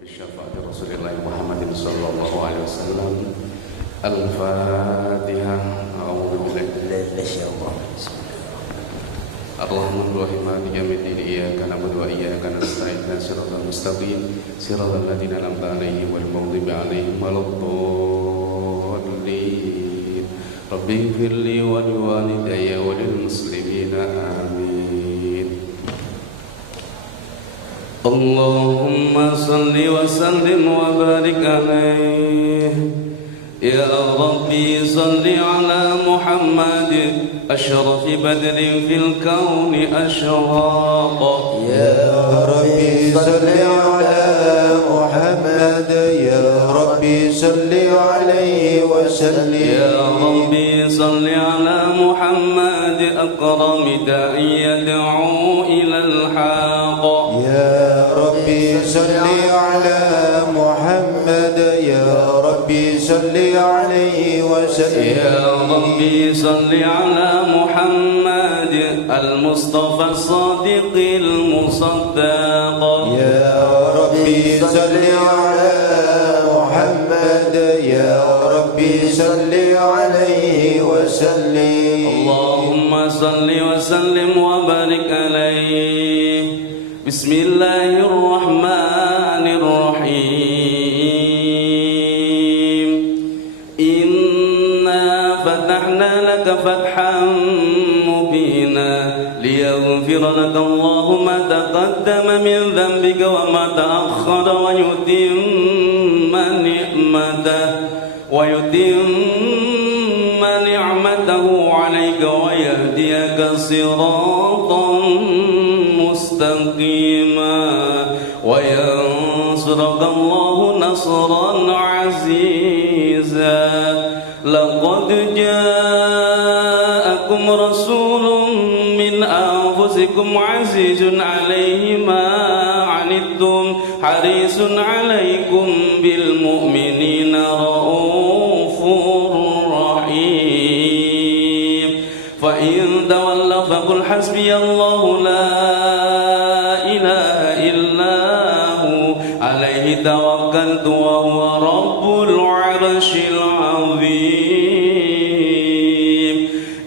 بشفاعة رسول الله محمد صلى الله عليه وسلم. الفاتحة. أعوذ بالله من الشيطان الرجيم. الرحمن الرحيم مالك يوم الدين إياك نعبد وإياك نستعين صراط المستقيم صراط الذين أنعمت عليهم غير المغضوب عليهم ولا الضالين. رب اغفر لي ولوالدي وللمسلمين آمين. اللهم صل وسلم وبارك عليه. يا ربي صل على محمد أشرف بدر في الكون أشراق. يا ربي صل على محمد يا ربي صل عليه وسلم. يا ربي صل على محمد أكرم داعي يدعو إلى الحق. يا ربي صل على محمد يا ربي صل عليه وسلم. يا ربي صل على محمد المصطفى الصادق المصدق. يا ربي صل على محمد يا ربي صل عليه وسلم. اللهم صل وسلم وبارك عليه. بسم الله الرحمن الرحيم. إنا فتحنا لك فتحا مبينا ليغفر لك الله ما تقدم من ذنبك وما تأخر ويتم نعمته عليك ويهديك صراطا مستقيما وينصرك الله نصرا عزيزا. لقد جاءكم رسول من أنفسكم عزيز عليه ما عنتم حريص عليكم بالمؤمنين رؤوف رحيم. فإن تولوا فقل حسبي الله لا إله إلا هو عليه توكلت وهو رب العرش العظيم.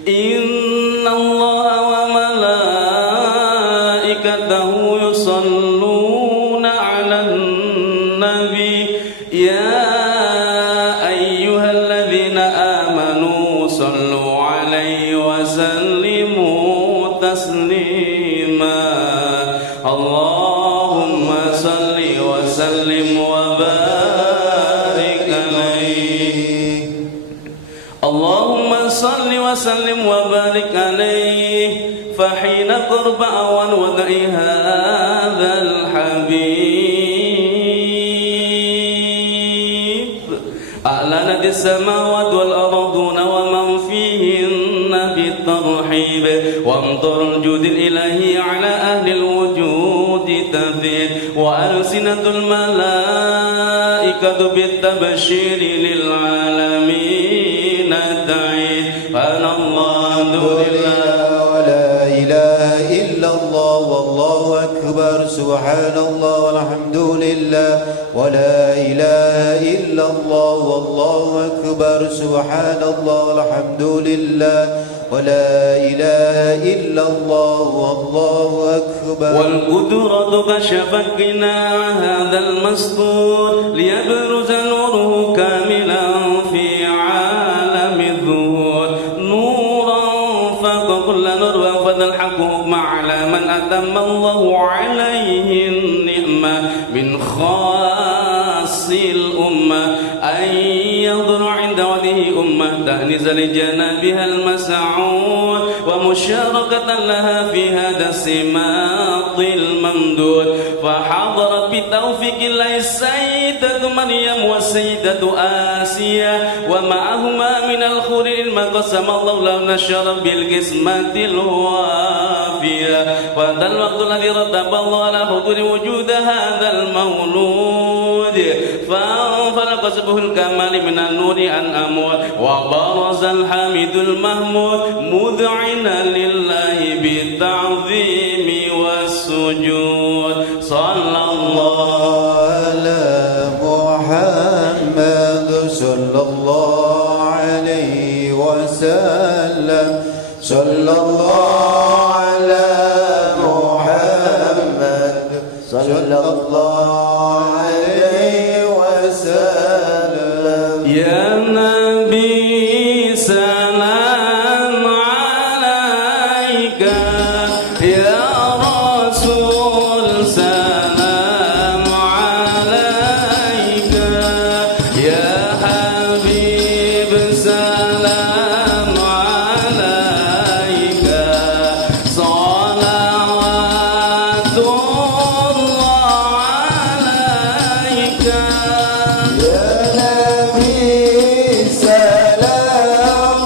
إن الله وملائكته يصلون على النبي يا أيها الذين آمنوا صلوا عليه وسلموا تسليما. اللهم صل وسلم وبارك عليه. اللهم صل وسلم وبارك عليه. فحين قرب أوان وضع هذا الحبيب أعلنت السماوات والأرضون ومن فيهن بالترحيب وامطر الجود الإلهي على أهل الوجود تفيد وألسنة الملائكة بالتبشير للعالمين تعيد. فأنا الله لله ولا إله إلا الله والله أكبر سبحان الله والحمد لله ولا إله إلا الله والله أكبر سبحان الله والحمد لله ولا إله إلا الله والله أكبر. والقدرة كشفت قناع هذا المستور ليبرز نوره كاملا في عالم الظهور نورا فوق كل نور وفد الحق على من أتم الله عليه النعمة من خاص الأمة أن ينظر عند وجهه أمة تأنس لجنابها المسعود ومشاركة لها في هذا السماط الممدود. فحضرت بتوفيق الله السيدة مريم والسيدة آسيا ومعهما من الخور ما قسم الله لنا الشرف بالقسمة الوافية. وهذا الوقت الذي رتب الله على حضور وجود هذا المولود فانفلق سبه الكمال من النور عن أموال وبرز الحميد المحمود مذعنا لله بالتعظيم والسجود. صلى الله على الله على محمد صلى الله عليه وسلم يا نبي سلام عليك يا رسول سلام عليك يا حبيب سلام عليك صلوات الله عليك يا نبي سلام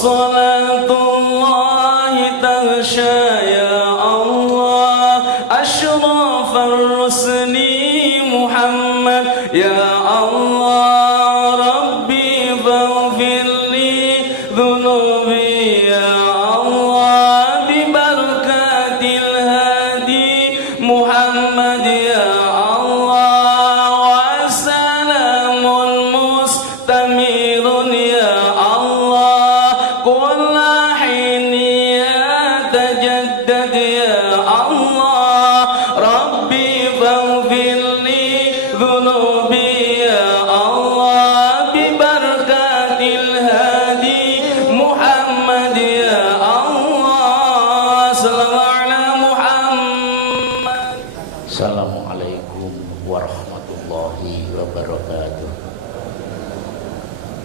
Salatullahi taghsha ya Allah ashrafar rusli Muhammad ya Allah Rabbi faghfirli dhunubi ya Allah bi barakatil hadi Muhammad ya Allah wa salamul mustamirun ya Allah kulla hin ya tajaddad ya Allah Rabbi faghfirli dhunubi ya Allah bi barakatil hadi Muhammad ya Allah sallallahu ala Muhammad. Assalamualaikum warahmatullahi wabarakatuh.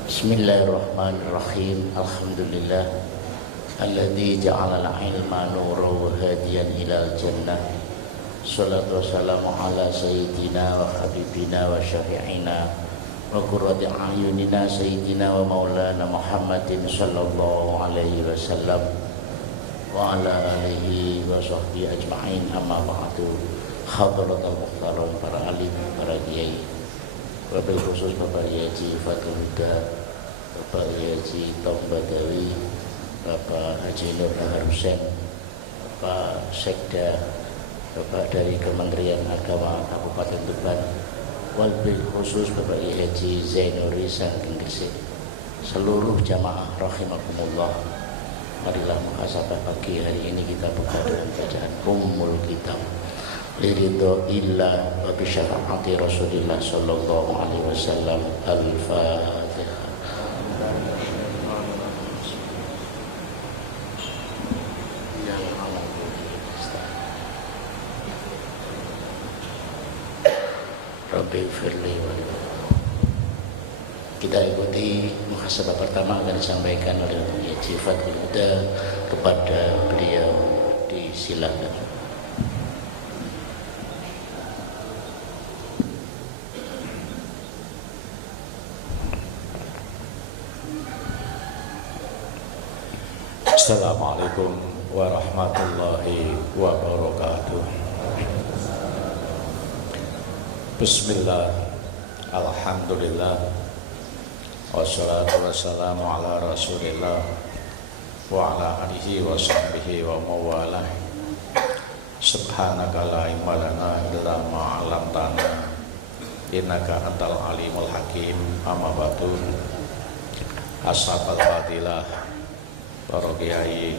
Bismillahirrahmanirrahim. Alhamdulillah alladzi ja'ala al-ilma nuran wa hadiyan ilal jannah. Salatu wassalamu ala sayyidina wa habibina wa syafi'ina wa qurrati a'yunina sayyidina wa maulana Muhammadin sallallahu alaihi wasallam wa ala alihi wa sahbihi ajma'in. Amma ba'du. Hadratul muhtaram, para alim, para kiai, wabil khusus Bapak Haji Fatul Huda, Bapak Haji Tom Badawi, Bapak Haji Nur Nahar Hussein, Bapak Sekda, Bapak dari Kementerian Agama Kabupaten Tuban, wabil khusus Bapak Haji Zainuri Sangking Gresik, seluruh jamaah rahimakumullah. Marilah muhasabah pagi hari ini kita buka dengan bacaan Ummul Kitab liridho illa wa bisyafaati Rasulillah sallallahu alaihi wasallam. Al-Fatihah. Rabbi firli wa kita ikuti muhasabah pertama akan disampaikan oleh Haji Fatul Huda kepada beliau. Disilakan. Assalamualaikum warahmatullahi wabarakatuh. Bismillah, alhamdulillah, wassalatu wassalamu ala rasulillah wa ala alihi wa sahbihi wa mawalah. Subhanaka la ilma lana illa ma 'allamtana innaka antal alimul hakim. Amma ba'du. Ashabul fadilah, para kiai,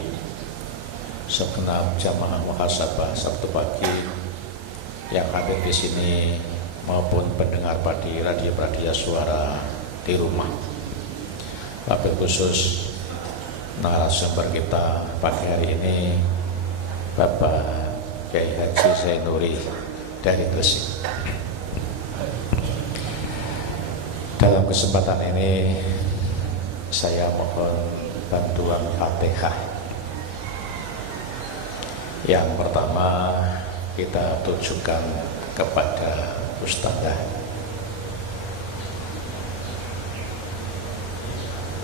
segenap jamaah muhasabah Sabtu pagi yang hadir di sini maupun pendengar padi radio suara di rumah. Wabil khusus narasumber kita pagi hari ini Bapak Kiai Haji Zainuri dari Gresik. Dalam kesempatan ini saya mohon bantuan Fatihah. Yang pertama kita tujukan kepada Ustazah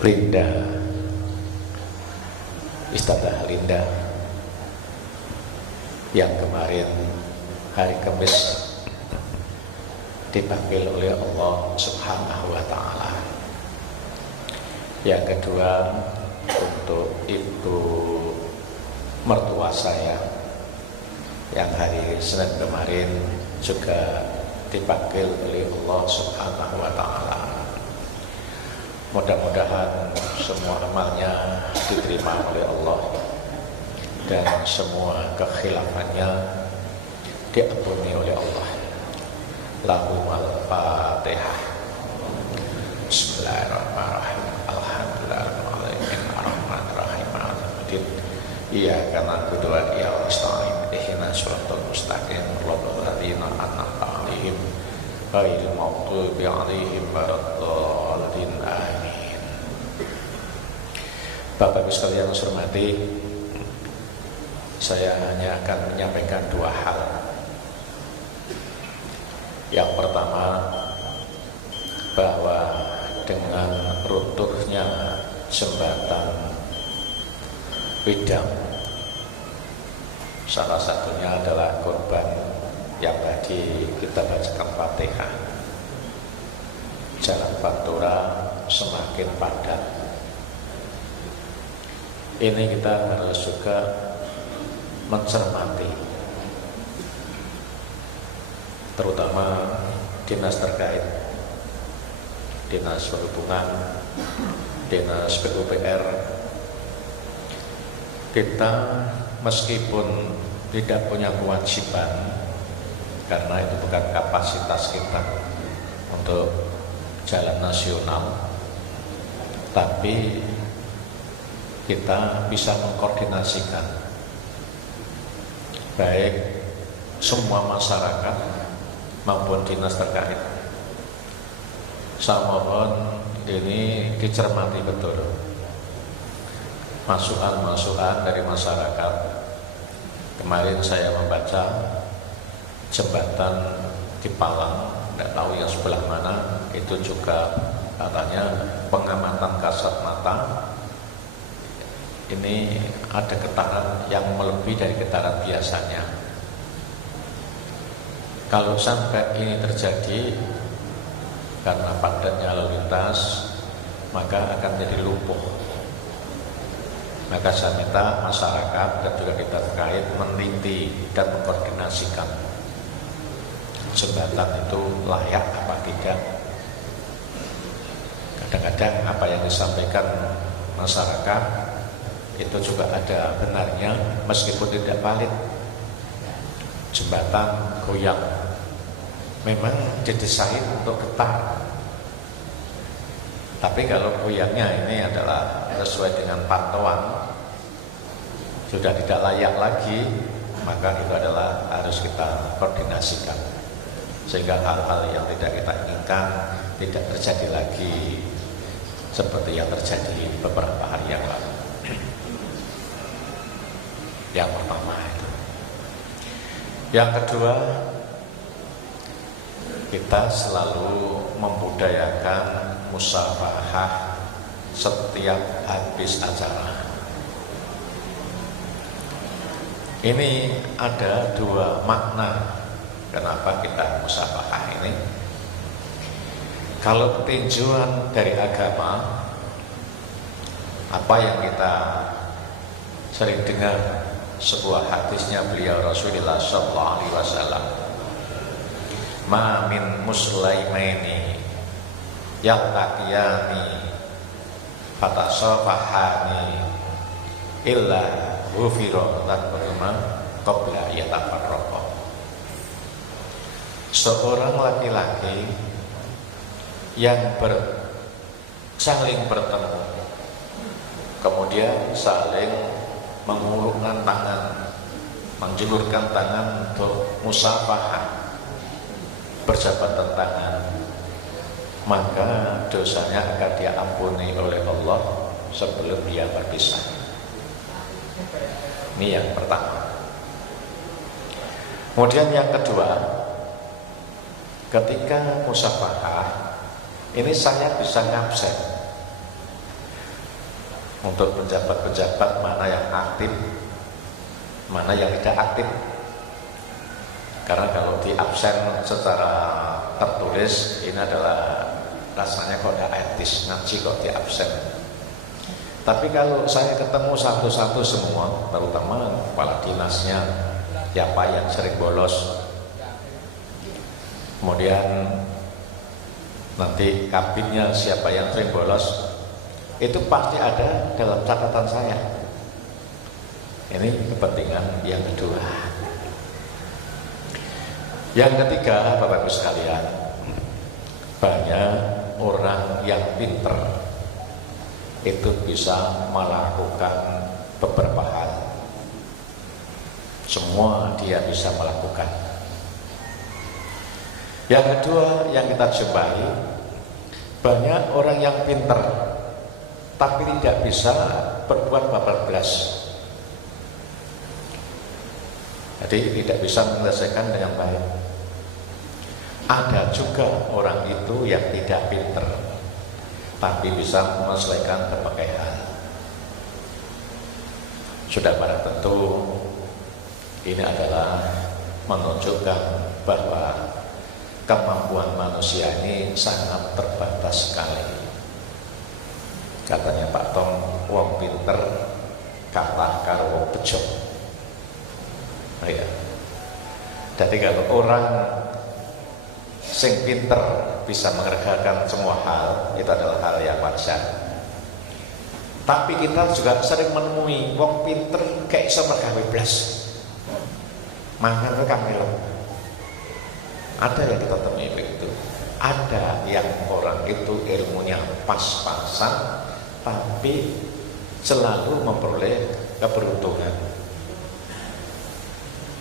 Linda, Ustazah Linda yang kemarin hari Kamis dipanggil oleh Allah Subhanahu wa Ta'ala. Yang kedua untuk ibu mertua saya yang hari Senin kemarin juga dipanggil oleh Allah Subhanahu wa Ta'ala. Mudah-mudahan semua amalnya diterima oleh Allah dan semua kekhilafannya diampuni oleh Allah. Lahum al-Fatihah. Bismillahirrahmanirrahim. Iyyaka na'budu wa iyyaka nasta'in ihdinas siratal mustaqim shiratal ladzina an'amta 'alaihim ghairil maghdubi 'alaihim waladdallin. Amin. Bapak Ibu sekalian yang saya hormati, saya hanya akan menyampaikan dua hal. Yang pertama, bahwa dengan runtuhnya jembatan bidang. Salah satunya adalah korban yang tadi kita bacakan Fatihah. Jalan Pantura semakin padat. Ini kita harus juga mencermati, terutama dinas terkait, dinas perhubungan, dinas PUPR. Kita meskipun tidak punya kewajiban, karena itu bukan kapasitas kita untuk jalan nasional, tapi kita bisa mengkoordinasikan baik semua masyarakat maupun dinas terkait. Saya mohon ini dicermati betul masukan-masukan dari masyarakat. Kemarin saya membaca jembatan di Palang, tidak tahu yang sebelah mana, itu juga katanya pengamatan kasat mata. Ini ada getaran yang melebihi dari getaran biasanya. Kalau sampai ini terjadi karena padatnya lalu lintas, maka akan jadi lumpuh. Maka saya minta masyarakat dan juga kita terkait meneliti dan mengkoordinasikan jembatan itu layak apa tidak. Kadang-kadang apa yang disampaikan masyarakat itu juga ada benarnya, meskipun tidak valid. Jembatan goyang memang didesain untuk getar, tapi kalau goyangnya ini adalah sesuai dengan pantauan, sudah tidak layak lagi, maka itu adalah harus kita koordinasikan sehingga hal-hal yang tidak kita inginkan tidak terjadi lagi seperti yang terjadi beberapa hari yang lalu. Yang pertama itu. Yang kedua, kita selalu membudayakan musafahah setiap habis acara. Ini ada dua makna kenapa kita musafahah ini. Kalau tinjauan dari agama, apa yang kita sering dengar sebuah hadisnya beliau Rasulullah sallallahu alaihi wasallam, ma min muslaimaini yaltaqiyani fatasafahani illa ghufira tanbuma qabla yatafarraqa. Seorang laki-laki yang saling bertemu kemudian saling mengulurkan tangan, menjulurkan tangan untuk musafahah, berjabatan tangan, maka dosanya akan diampuni oleh Allah sebelum dia berpisah. Ini yang pertama. Kemudian yang kedua, ketika musafahah ini saya bisa ngabsen untuk pejabat-pejabat mana yang aktif, mana yang tidak aktif. Karena kalau di absen secara tertulis ini adalah rasanya kok tidak etis, ngaji kok di absen. Tapi kalau saya ketemu satu-satu semua, terutama kepala dinasnya, siapa yang sering bolos, kemudian nanti kabinnya siapa yang sering bolos, itu pasti ada dalam catatan saya. Ini kepentingan yang kedua. Yang ketiga, Bapak Ibu sekalian, banyak orang yang pinter itu bisa melakukan beberapa hal. Semua dia bisa melakukan. Yang kedua yang kita jumpai, banyak orang yang pinter tapi tidak bisa berbuat bablas. Jadi tidak bisa menyelesaikan dengan baik. Ada juga orang itu yang tidak pinter tapi bisa menyelesaikan berbagai hal. Sudah barang tentu ini adalah menunjukkan bahwa kemampuan manusia ini sangat terbatas sekali. Katanya Pak Tom, wong pinter kalah karo wong bejo. Oh ya. Jadi kalau orang sing pinter bisa mengerjakan semua hal, itu adalah hal yang wajar. Tapi kita juga sering menemui wong pinter kayak iso mergawe blas. Mangan kami lho. Ada yang kita temui begitu. Ada yang orang itu ilmunya pas-pasan, tapi selalu memperoleh keberuntungan.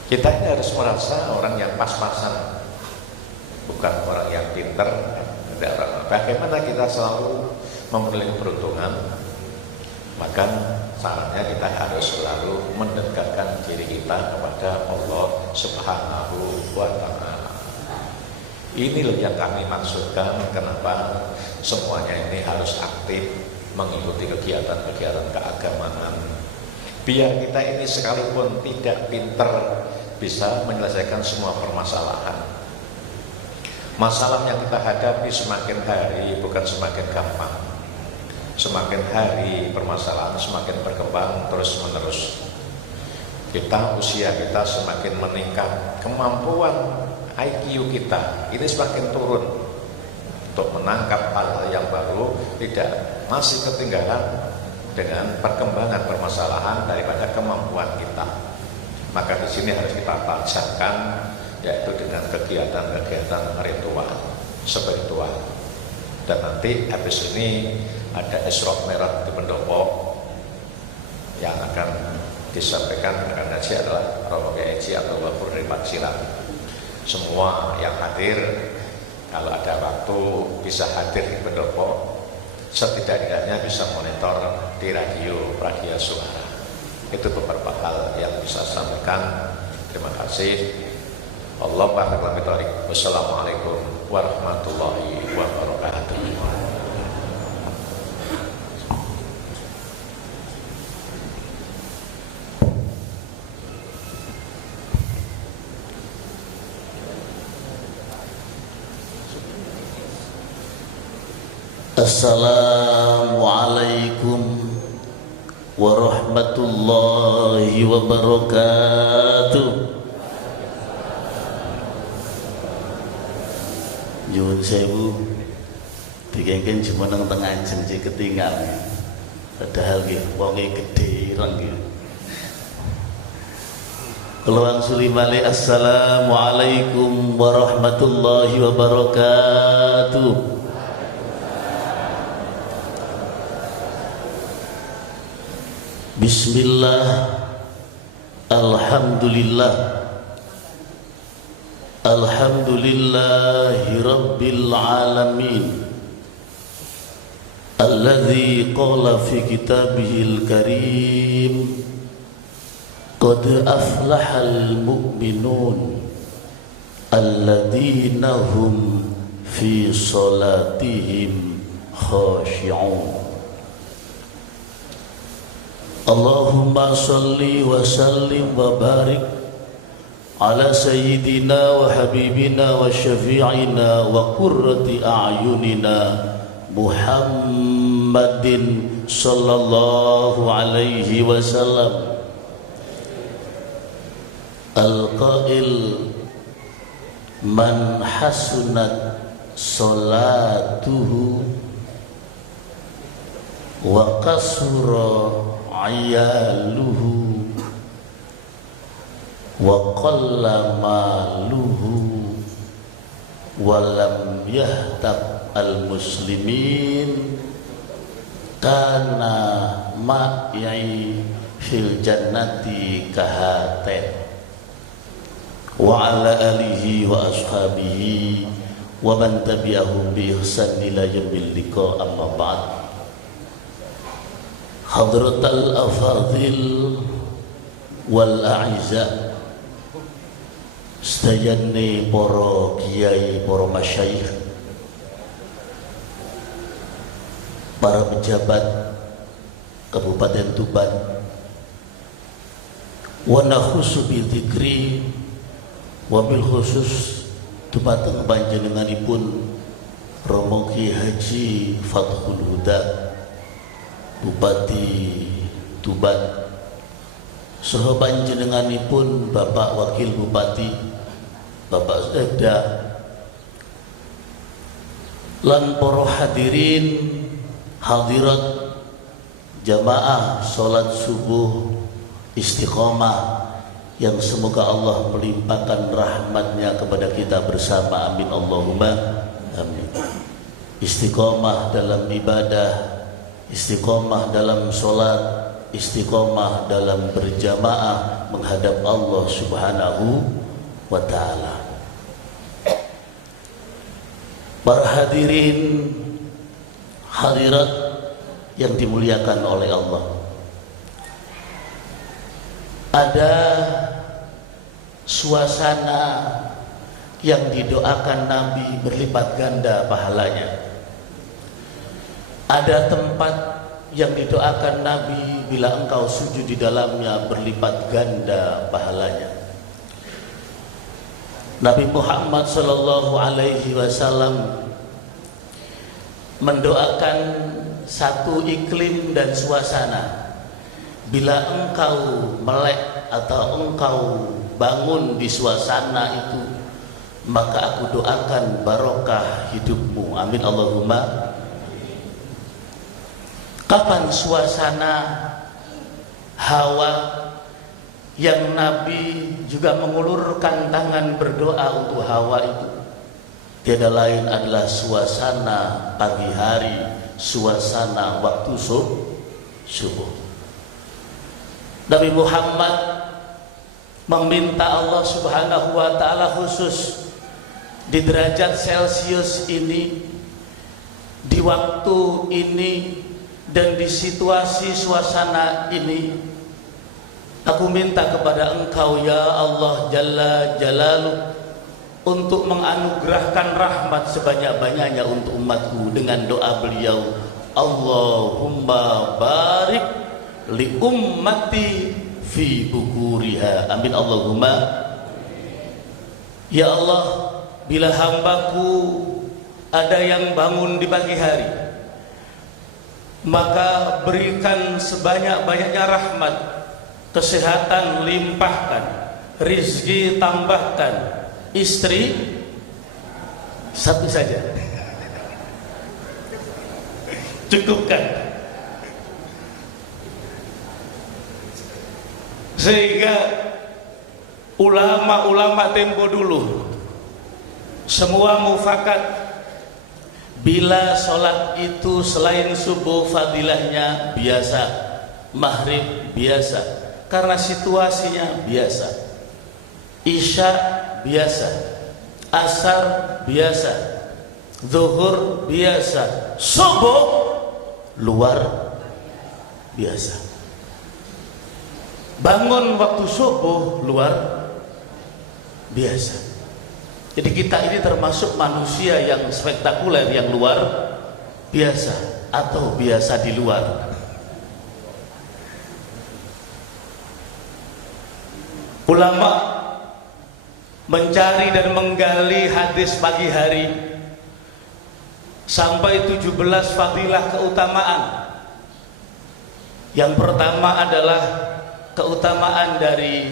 Kita ini harus merasa orang yang pas-pasan, bukan orang yang pinter. Bagaimana kita selalu memperoleh keberuntungan? Maka sarannya kita harus selalu mendekatkan diri kita kepada Allah Subhanahu wa Ta'ala. Ini loh yang kami maksudkan, kenapa semuanya ini harus aktif mengikuti kegiatan-kegiatan keagamaan. Biar kita ini sekalipun tidak pinter bisa menyelesaikan semua permasalahan. Masalah yang kita hadapi semakin hari bukan semakin gampang. Semakin hari permasalahan semakin berkembang terus menerus. Usia kita semakin meningkat, kemampuan IQ kita ini semakin turun untuk menangkap hal yang baru, tidak masih ketinggalan dengan perkembangan permasalahan daripada kemampuan kita. Maka di sini harus kita tajamkan, yaitu dengan kegiatan-kegiatan ritual spiritual. Dan nanti habis ini ada Isra Mi'raj di Pendopo yang akan disampaikan akan ngaji adalah Romo Kiai Haji Abdul Ghafur dari Paciran. Semua yang hadir, kalau ada waktu bisa hadir di Pendopo, setidaknya bisa monitor di radio suara. Itu beberapa hal yang bisa saya sampaikan. Terima kasih. Wassalamualaikum warahmatullahi wabarakatuh. Assalamualaikum warahmatullahi wabarakatuh. Nyuwun sewu, dikengken jumeneng tengah jenje ketinggal. Padahal nggih wonge gedhe ireng nggih. Kula wangsuli malih assalamualaikum warahmatullahi wabarakatuh. Bismillah, alhamdulillah, alhamdulillahi rabbil alamin, alladzi qala fi kitabihil karim, qad aflahal mu'minun, alladzina hum fi salatihim khashi'un. Allahumma salli wa sallim wa barik ala sayyidina wa habibina wa syafi'ina wa qurrati a'yunina Muhammadin sallallahu alaihi wasallam. Al-qail man hasunat salatuhu wa qasura ayaluhu wa qalla maluhu wa lam yahtab al-muslimin kana ma'i fil jannati kahaten. Wa ala alihi wa ashabihi wa man tabi'ahum bi ihsan ila yaumil liqa, amma ba'd. Hadratal afadhil wal a'izza, sedayane para kiai, para masyayikh, para pejabat Kabupaten Tuban, wa nakhusu bi dzikri wabil khusus dumateng panjenenganipun Romo Ki Haji Fathul Huda Bupati Tuban saha panjenenganipun Bapak Wakil Bupati Bapak Sekda lan para hadirin hadirat jamaah salat subuh istiqomah yang semoga Allah melimpahkan rahmatnya kepada kita bersama, amin Allahumma amin. Istiqomah dalam ibadah, istiqomah dalam sholat, istiqomah dalam berjamaah menghadap Allah subhanahu wa ta'ala. Para hadirin hadirat yang dimuliakan oleh Allah, ada suasana yang didoakan Nabi berlipat ganda pahalanya. Ada tempat yang didoakan Nabi bila engkau sujud di dalamnya berlipat ganda pahalanya. Nabi Muhammad sallallahu alaihi wasallam mendoakan satu iklim dan suasana. Bila engkau melek atau engkau bangun di suasana itu, maka aku doakan barokah hidupmu, amin Allahumma. Kapan suasana hawa yang Nabi juga mengulurkan tangan berdoa untuk hawa itu? Tiada lain adalah suasana pagi hari, suasana waktu subuh. Nabi Muhammad meminta Allah subhanahu wa ta'ala khusus di derajat Celcius ini, di waktu ini, dan di situasi suasana ini, aku minta kepada engkau ya Allah Jalla Jalaluh untuk menganugerahkan rahmat sebanyak-banyaknya untuk umatku dengan doa beliau, Allahumma barik li ummati fi bukuriha, amin Allahumma. Ya Allah, bila hambaku ada yang bangun di pagi hari, maka berikan sebanyak-banyaknya rahmat, kesehatan limpahkan, rizki tambahkan, istri satu saja cukupkan, sehingga ulama-ulama tempo dulu semua mufakat bila sholat itu selain subuh fadilahnya biasa, maghrib biasa karena situasinya biasa, isya biasa, asar biasa, zuhur biasa, subuh luar biasa. Bangun waktu subuh luar biasa. Jadi kita ini termasuk manusia yang spektakuler, yang luar biasa atau biasa di luar. Ulama mencari dan menggali hadis pagi hari sampai 17 fadilah keutamaan. Yang pertama adalah keutamaan dari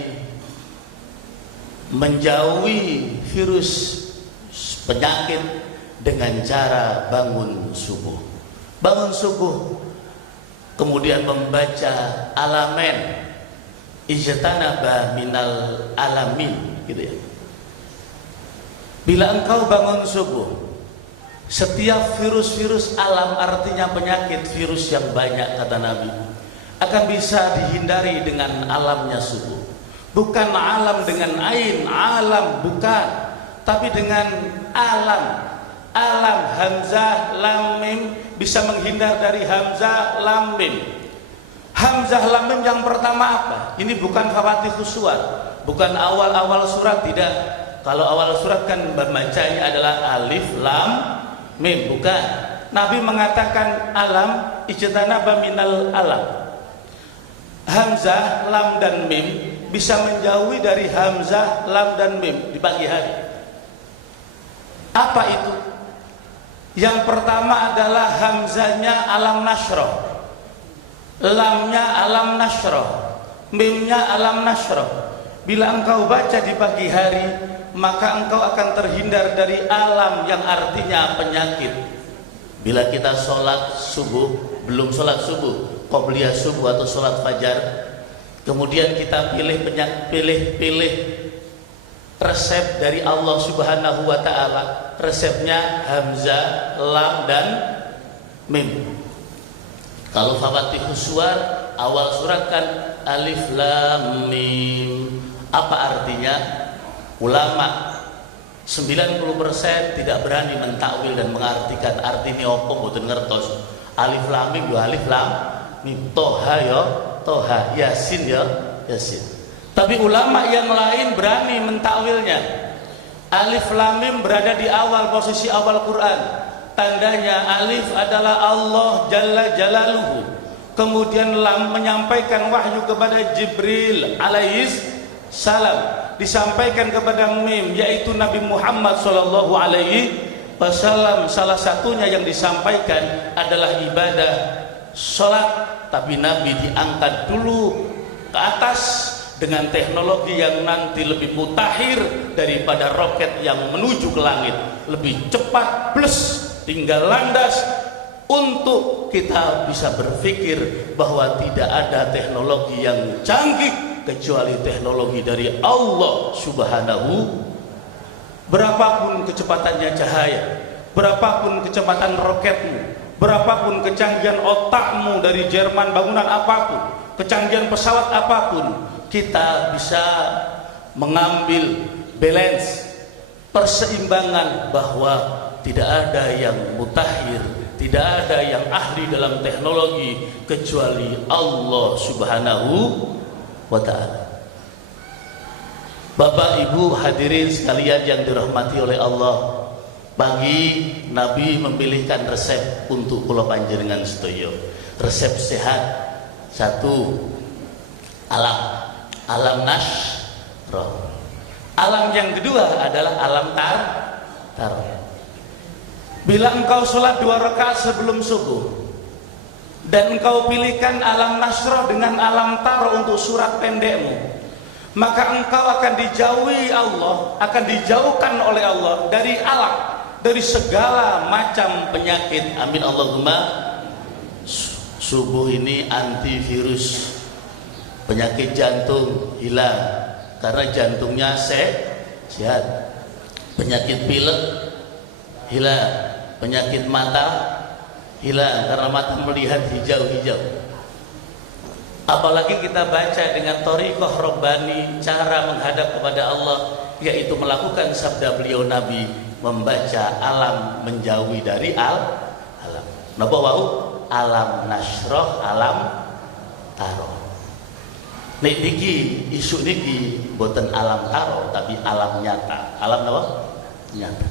menjauhi virus penyakit dengan cara bangun subuh. Bangun subuh, kemudian membaca alamen, ijtanaba minal alamin, gitu ya. Bila engkau bangun subuh, setiap virus-virus alam, artinya penyakit virus yang banyak kata Nabi, akan bisa dihindari dengan alamnya subuh. Bukan alam dengan ain, alam bukan, tapi dengan alam. Alam hamzah lam mim bisa menghindar dari hamzah lam mim. Hamzah lam mim yang pertama apa? Ini bukan Fawathihus Suwar, bukan awal-awal surat, tidak. Kalau awal surat kan bacanya adalah alif lam mim, bukan. Nabi mengatakan alam ijtanaba minal alam. Hamzah lam dan mim bisa menjauhi dari hamzah, lam dan mim di pagi hari. Apa itu? Yang pertama adalah hamzahnya alam nasroh, lamnya alam nasroh, mimnya alam nasroh. Bila engkau baca di pagi hari, maka engkau akan terhindar dari alam yang artinya penyakit. Bila kita sholat subuh, belum sholat subuh, qobliyah subuh atau sholat fajar, kemudian kita pilih resep dari Allah Subhanahu wa ta'ala. Resepnya hamzah, lam dan mim. Kalau Fawaatihus Suwar awal surat kan alif lam mim. Apa artinya? Ulama 90% tidak berani mentakwil dan mengartikan artinya apa mboten ngertos. Alif lam mim yo alif lam mim, toha yo toha, yasin ya yasin. Tapi ulama yang lain berani mentakwilnya. Alif lam mim berada di awal, posisi awal Quran. Tandanya alif adalah Allah Jalla Jalaluhu. Kemudian lam menyampaikan wahyu kepada Jibril alaihis salam, disampaikan kepada mim yaitu Nabi Muhammad sallallahu alaihi wasallam. Salah satunya yang disampaikan adalah ibadah sholat, tapi Nabi diangkat dulu ke atas dengan teknologi yang nanti lebih mutakhir daripada roket yang menuju ke langit, lebih cepat, plus tinggal landas, untuk kita bisa berpikir bahwa tidak ada teknologi yang canggih kecuali teknologi dari Allah Subhanahu. Berapapun kecepatannya cahaya, berapapun kecepatan roketmu, berapapun kecanggihan otakmu dari Jerman, bangunan apapun, kecanggihan pesawat apapun, kita bisa mengambil balance, perseimbangan, bahwa tidak ada yang mutakhir, tidak ada yang ahli dalam teknologi kecuali Allah Subhanahu wa ta'ala. Bapak Ibu hadirin sekalian yang dirahmati oleh Allah, pagi Nabi memilihkan resep untuk kula panjenengan sedaya. Resep sehat. Satu, alam nasroh. Alam yang kedua adalah alam taroh. Bila engkau sholat 2 rakaat sebelum subuh dan engkau pilihkan alam nasroh dengan alam taroh untuk surat pendekmu, maka engkau akan dijauhi Allah, akan dijauhkan oleh Allah dari alam, dari segala macam penyakit. Amin Allahumma. Subuh ini antivirus, penyakit jantung hilang karena jantungnya sehat, penyakit pilek hilang, penyakit mata hilang karena mata melihat hijau-hijau. Apalagi kita baca dengan thariqah Rabbani, cara menghadap kepada Allah, yaitu melakukan sabda beliau Nabi, membaca alam menjauhi dari alam. Napa wau? Alam nasroh, alam taroh. Nek niki isu niki boten alam taroh tapi alam nyata. Alam napa? Nyata.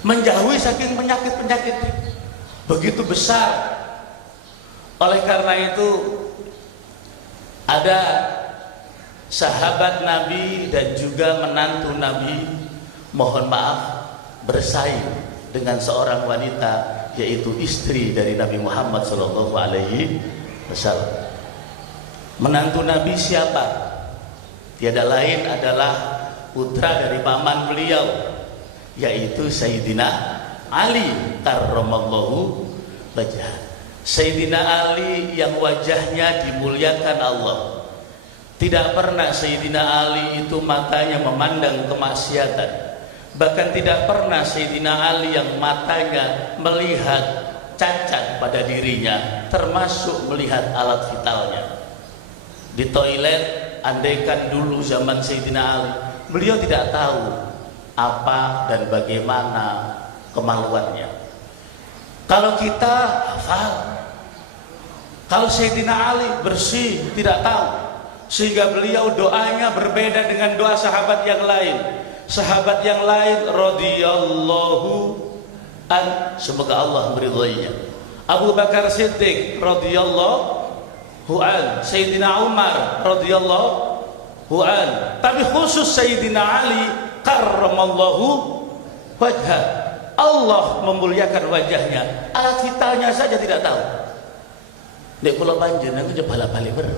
Menjauhi saking penyakit-penyakit begitu besar. Oleh karena itu ada sahabat Nabi dan juga menantu Nabi, mohon maaf, bersaing dengan seorang wanita, yaitu istri dari Nabi Muhammad sallallahu alaihi wasallam. Menantu Nabi siapa? Tiada lain adalah putra dari paman beliau, yaitu Sayyidina Ali karramallahu wajhah. Sayyidina Ali yang wajahnya dimuliakan Allah. Tidak pernah Sayyidina Ali itu matanya memandang kemaksiatan. Bahkan tidak pernah Sayyidina Ali yang matanya melihat cacat pada dirinya, termasuk melihat alat vitalnya. Di toilet, andaikan dulu zaman Sayyidina Ali, beliau tidak tahu apa dan bagaimana kemaluannya. Kalau kita hafal, kalau Sayyidina Ali bersih tidak tahu, sehingga beliau doanya berbeda dengan doa sahabat yang lain. Sahabat yang lain radhiyallahu an, semoga Allah meridhoinya. Abu Bakar Siddiq radhiyallahu an, Sayyidina Umar radhiyallahu wa'ala. Tapi khusus Sayyidina Ali karramallahu wajhah, Allah memuliakan wajahnya. Alat vitalnya saja tidak tahu. Nek kula panjenengan ku bala-bali ber.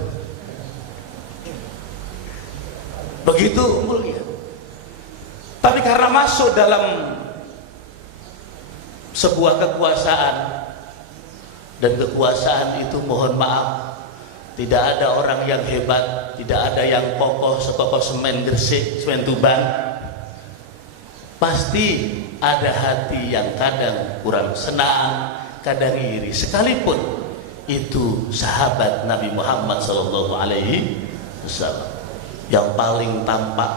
Begitu mulia. Tapi karena masuk dalam sebuah kekuasaan, dan kekuasaan itu mohon maaf, tidak ada orang yang hebat, tidak ada yang kokoh sekokoh semen Gresik, semen Tuban. Pasti ada hati yang kadang kurang senang, kadang iri, sekalipun itu sahabat Nabi Muhammad sallallahu alaihi wasallam. Yang paling tampak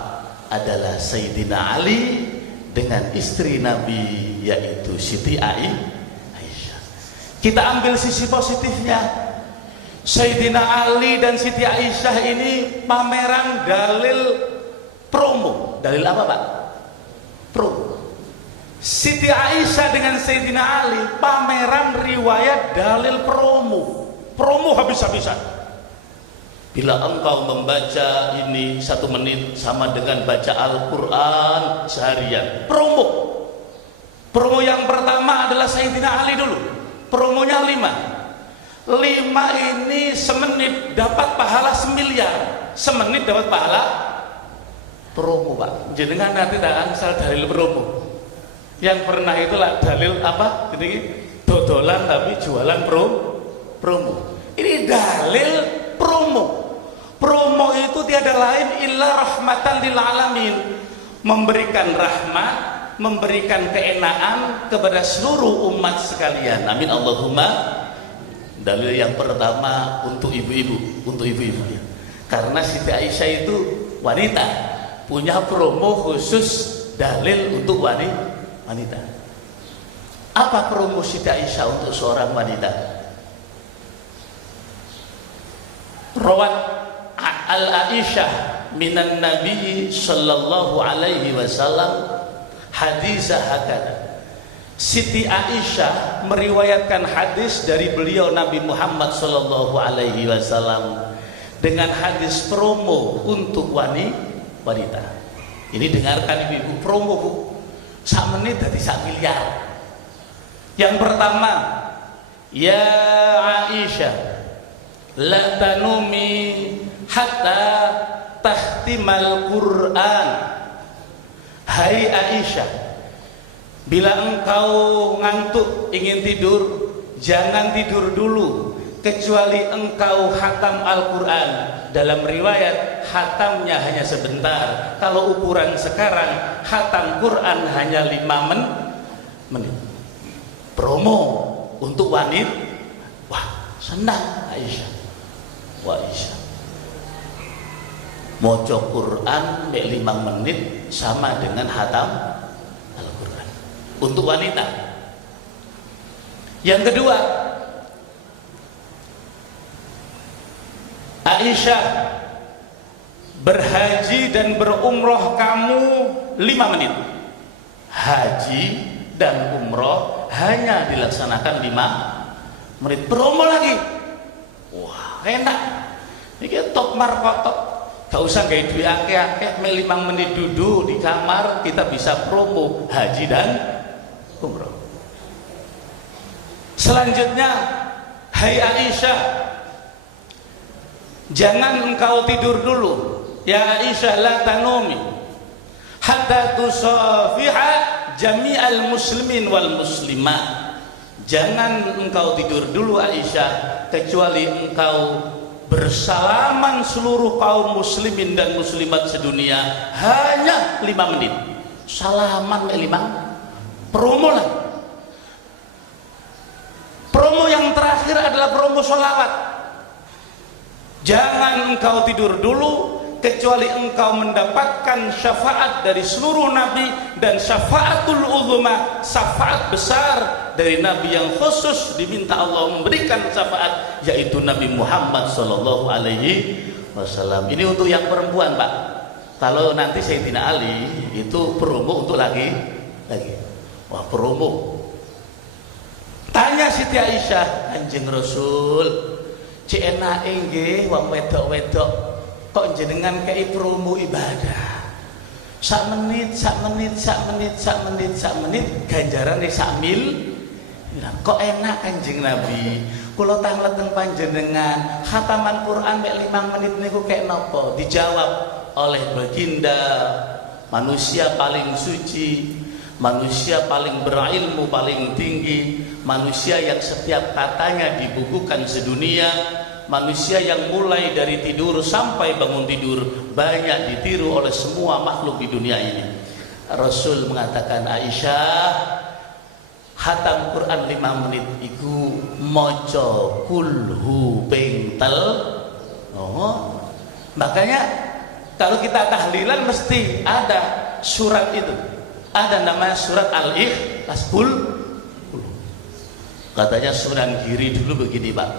adalah Sayyidina Ali dengan istri Nabi, yaitu Siti Aisyah. Kita ambil sisi positifnya. Sayyidina Ali dan Siti Aisyah ini pameran dalil promo. Dalil apa, Pak? Promo. Siti Aisyah dengan Sayyidina Ali pameran riwayat dalil promo. Promo habis-habisan. Bila engkau membaca ini 1 menit sama dengan baca Al-Quran seharian. Promo. Promo yang pertama adalah Sayyidina Ali dulu. Promonya 5 ini semenit dapat pahala 1 miliar. Semenit dapat pahala promo, Pak. Jenengan nanti tak angsal dalil promo. Yang pernah itulah dalil apa? Gini, dodolan tapi jualan promo. Ini dalil promo. Promo itu tiada lain illa rahmatan lil alamin, memberikan rahmat, memberikan keenaan kepada seluruh umat sekalian. Amin Allahumma. Dalil yang pertama untuk ibu-ibu, ya. Karena Siti Aisyah itu wanita, punya promo khusus dalil untuk wanita. Apa promo Siti Aisyah untuk seorang wanita? Rawat Al-Aisyah minan Nabi sallallahu alaihi wasallam hadisah hakada. Siti Aisyah meriwayatkan hadis dari beliau Nabi Muhammad sallallahu alaihi wasallam dengan hadis promo untuk wanita. Ini dengarkan ibu-ibu, promo, Bu. 1 menit dari 1 miliar. Yang pertama, ya Aisyah, la tanumi hatta tahtimal Quran. Hai Aisyah, bila engkau ngantuk ingin tidur, jangan tidur dulu kecuali engkau khatam Al-Quran. Dalam riwayat khatamnya hanya sebentar. Kalau ukuran sekarang khatam Quran hanya 5 menit. Promo untuk wanita. Wah, senang Aisyah. Wah, Aisyah, moco Quran 5 menit sama dengan khatam Al-Quran untuk wanita. Yang kedua, Aisyah, berhaji dan berumroh kamu 5 menit. Haji dan umroh hanya dilaksanakan 5 menit. Promo lagi. Wah, enak. Ini top markotok. Gak usah kayak duit akeh-akeh, 5 menit duduk di kamar kita bisa promo haji dan umroh. Selanjutnya, hai Aisyah, jangan engkau tidur dulu. Ya Aisyah, la tanumi hatta tusafiha jami'al muslimin wal muslimat. Jangan engkau tidur dulu Aisyah kecuali engkau bersalaman seluruh kaum muslimin dan muslimat sedunia hanya 5 menit. Salaman 5. Promo lah. Promo yang terakhir adalah promo sholawat. Jangan engkau tidur dulu kecuali engkau mendapatkan syafaat dari seluruh nabi dan syafaatul uzma, syafaat besar dari nabi yang khusus diminta Allah memberikan syafaat, yaitu Nabi Muhammad sallallahu alaihi wasallam. Ini untuk yang perempuan, Pak. Kalau nanti Sayyidina Ali itu promo untuk lagi. Wah, promo. Tanya Siti Aisyah, Kanjeng Rasul, cek enake nggih wong wedok-wedok kok jenengan kei promo ibadah. Sak menit ganjaran sak mil. Kok enak Kanjeng Nabi. Kula tanglet teng panjenengan, khataman Quran mek 5 menit niku kek napa? Dijawab oleh baginda manusia paling suci, manusia paling berilmu, paling tinggi, manusia yang setiap katanya dibukukan sedunia, manusia yang mulai dari tidur sampai bangun tidur banyak ditiru oleh semua makhluk di dunia ini. Rasul mengatakan, Aisyah, khatam Quran 5 menit iku maca kulhu ping makanya kalau kita tahlilan mesti ada surat itu, ada namanya surat Al-Ikhlas. Katanya Sunan Giri dulu begini, Pak,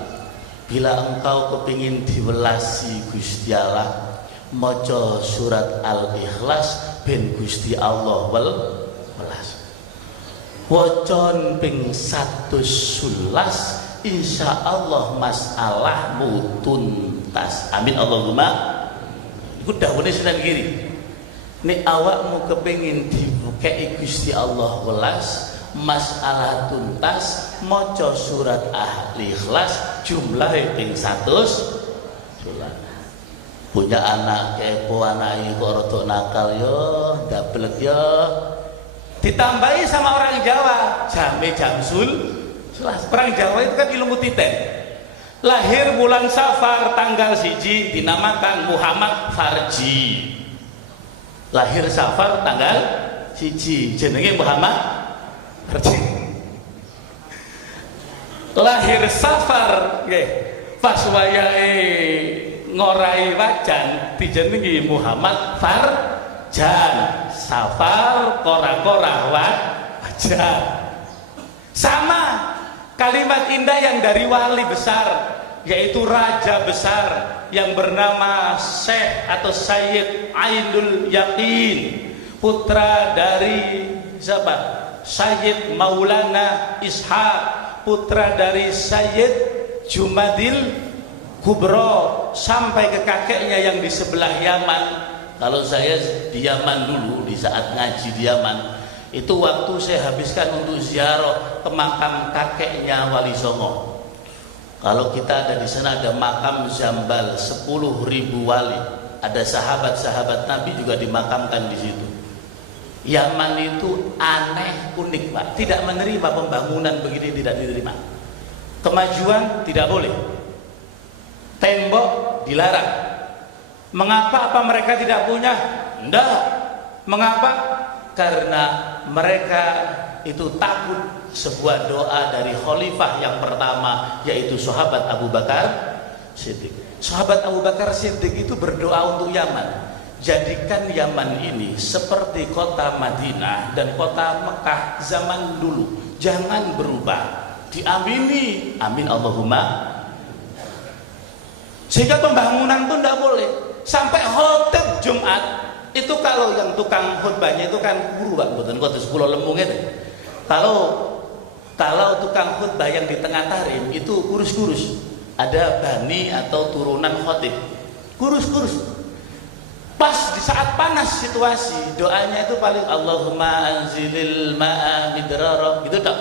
bila engkau kepingin diwelasi Gusti Allah, maca surat Al-Ikhlas ben Gusti Allah welas. Wocon ping 111 insyaallah masalahmu tuntas. Amin Allahumma. Iku dawuhe Sunan Giri. Nek awakmu kepengin dibukeki Gusti Allah welas, masalah tuntas, maca surat Al-Ikhlas jumlahe ping 100. Punya anak kepo, anake kok rada nakal yo, dablek yo. Ditambahi sama orang Jawa, jame jamsul. Orang Jawa itu kan ilmu titen. Lahir bulan Safar tanggal 1 dinamakan Muhammad Farji. Lahir Safar tanggal 1 jenenge Muhammad Farji. Lahir Safar nggih pas wayahe ngorai wajan dijenengi Muhammad Farjan. Safar kora-kora wajan. Sama kalimat indah yang dari wali besar, yaitu raja besar yang bernama Syekh atau Sayyid Ainul Yaqin, putra dari siapa? Sayyid Maulana Ishaq, putra dari Sayyid Jumadil Kubro, sampai ke kakeknya yang di sebelah Yaman. Kalau saya di Yaman dulu, di saat ngaji di Yaman, itu waktu saya habiskan untuk ziarah ke makam kakeknya Wali Songo. Kalau kita ada di sana, ada makam Zambal 10.000 wali, ada sahabat-sahabat Nabi juga dimakamkan di situ. Yaman itu aneh, unik, Pak. Tidak menerima pembangunan begini, tidak diterima. Kemajuan tidak boleh. Tembok dilarang. Mengapa? Apa mereka tidak punya? Tidak. Mengapa? Karena mereka itu takut sebuah doa dari khalifah yang pertama, yaitu sahabat Abu Bakar Siddiq. Sahabat Abu Bakar Siddiq itu berdoa untuk Yaman, jadikan Yaman ini seperti kota Madinah dan kota Mekah zaman dulu, jangan berubah, diamini, amin Allahumma. Sehingga pembangunan itu tidak boleh. Sampai khotib Jumat itu, kalau yang tukang khutbahnya itu kan guru, Pak, mboten kok 10 lembung itu. Kalau tukang khutbah yang di tengah tarim itu kurus-kurus, ada bani atau turunan khotib, kurus-kurus. Pas di saat panas situasi, doanya itu paling Allahumma anzilil ma'a midrara, gitu tak?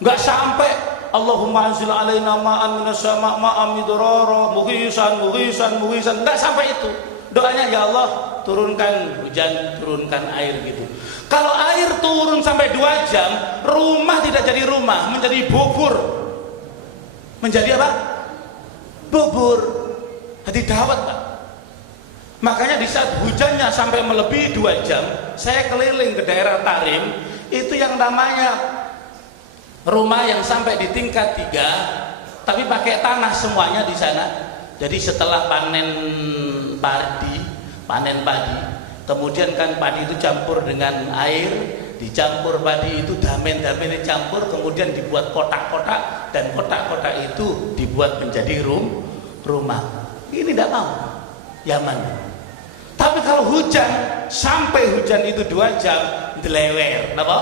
Enggak sampai Allahumma anzil alaina ma'an minas sama' ma'am midrara mughisan, enggak sampai itu. Doanya, ya Allah turunkan hujan, turunkan air, gitu. Kalau air turun sampai 2 jam, rumah tidak jadi rumah, menjadi bubur. Menjadi apa? Bubur. Jadi dawet, Pak. Makanya di saat hujannya sampai melebihi 2 jam, saya keliling ke daerah Tarim, itu yang namanya rumah yang sampai di tingkat 3, tapi pakai tanah semuanya di sana. Jadi setelah panen padi, kemudian kan padi itu campur dengan air, dicampur padi itu damen-damen dicampur, kemudian dibuat kotak-kotak, dan kotak-kotak itu dibuat menjadi rumah. Ini tidak mau Yaman. Tapi kalau hujan, sampai hujan itu 2 jam, delewer, apa?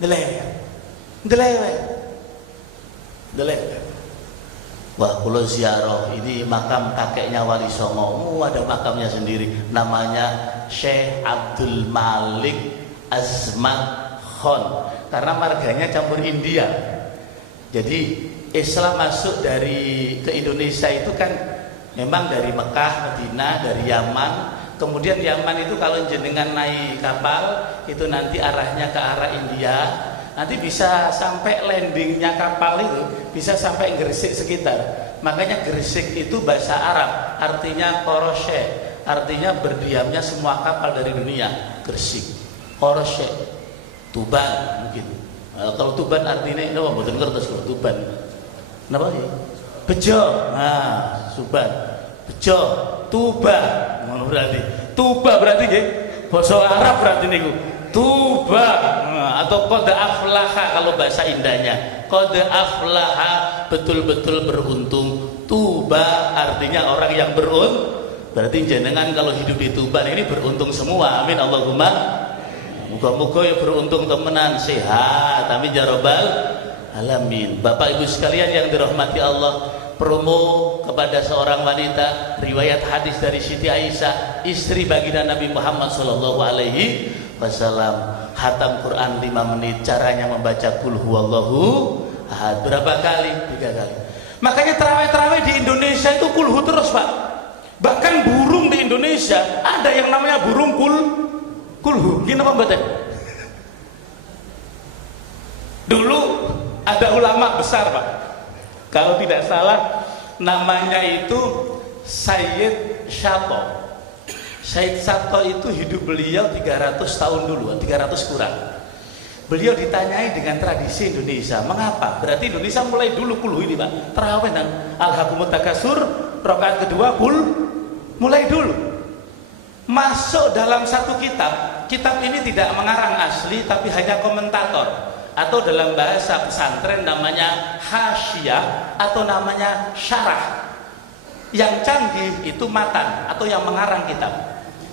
Delewer. Wah, kula ziarah ini makam kakeknya Wali Songo. Ada makamnya sendiri, namanya Syekh Abdul Malik Azmat Khan. Karena marganya campur India. Jadi Islam masuk ke Indonesia itu kan memang dari Mekah, Madinah, dari Yaman. Kemudian Yaman itu kalau jenengan naik kapal itu nanti arahnya ke arah India. Nanti bisa sampai landingnya kapal itu bisa sampai Gresik sekitar. Makanya Gresik itu bahasa Arab, artinya koroshe, artinya berdiamnya semua kapal dari dunia. Gresik, koroshe, Tuban mungkin. Kalau Tuban artinya ini mboten ngertos kalau Tuban. Napa sih? Bejo. Nah, Tuban. Bejo, Tuba. Ngono berarti. Tuba berarti nggih basa Arab berarti niku. Tuba atau qad aflaha kalau bahasa indahnya. Qad aflaha, betul-betul beruntung. Tuba artinya orang yang beruntung. Berarti jenengan kalau hidup di Tuban ini beruntung semua. Amin Allahumma. Muga-muga ya beruntung temenan, sehat. Amin ya rabbal alamin. Bapak Ibu sekalian yang dirahmati Allah, promo kepada seorang wanita, riwayat hadis dari Siti Aisyah, istri baginda Nabi Muhammad sallallahu alaihi wasallam. Khatam Quran 5 menit, caranya membaca qul huwallahu ahad. Berapa kali? 3 kali. Makanya terawih-terawih di Indonesia itu kulhu terus, Pak. Bahkan burung di Indonesia ada yang namanya burung kulhu. Gini apa mboten? Dulu ada ulama besar, Pak. Kalau tidak salah namanya itu Sayyid Syato. Sayyid Syato itu hidup beliau 300 tahun dulu, 300 kurang. Beliau ditanyai dengan tradisi Indonesia. Mengapa? Berarti Indonesia mulai dulu kulhu ini, Pak. Tarawih dan Alhaakumut Takasur, rakaat kedua mulai dulu. Masuk dalam satu kitab. Kitab ini tidak mengarang asli tapi hanya komentator. Atau dalam bahasa pesantren namanya hasyiah atau namanya syarah. Yang canggih itu matan atau yang mengarang kitab.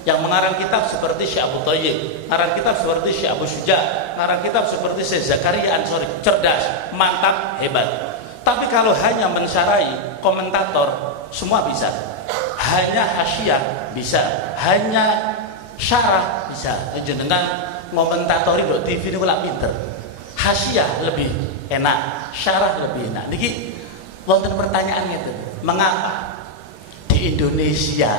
Yang mengarang kitab seperti Syekh Abu Thayyib, mengarang kitab seperti Syekh Abu Syuja, mengarang kitab seperti Syekh Zakaria Ansori, cerdas, mantap, hebat. Tapi kalau hanya mensyarahi, komentator semua bisa. Hanya hasyiah bisa, hanya syarah bisa. Jenengan ngomentatori dok TV ini kula pinter. Hasyiah lebih enak, syarah lebih enak. Niki wonten pertanyaan ngeten. Mengapa di Indonesia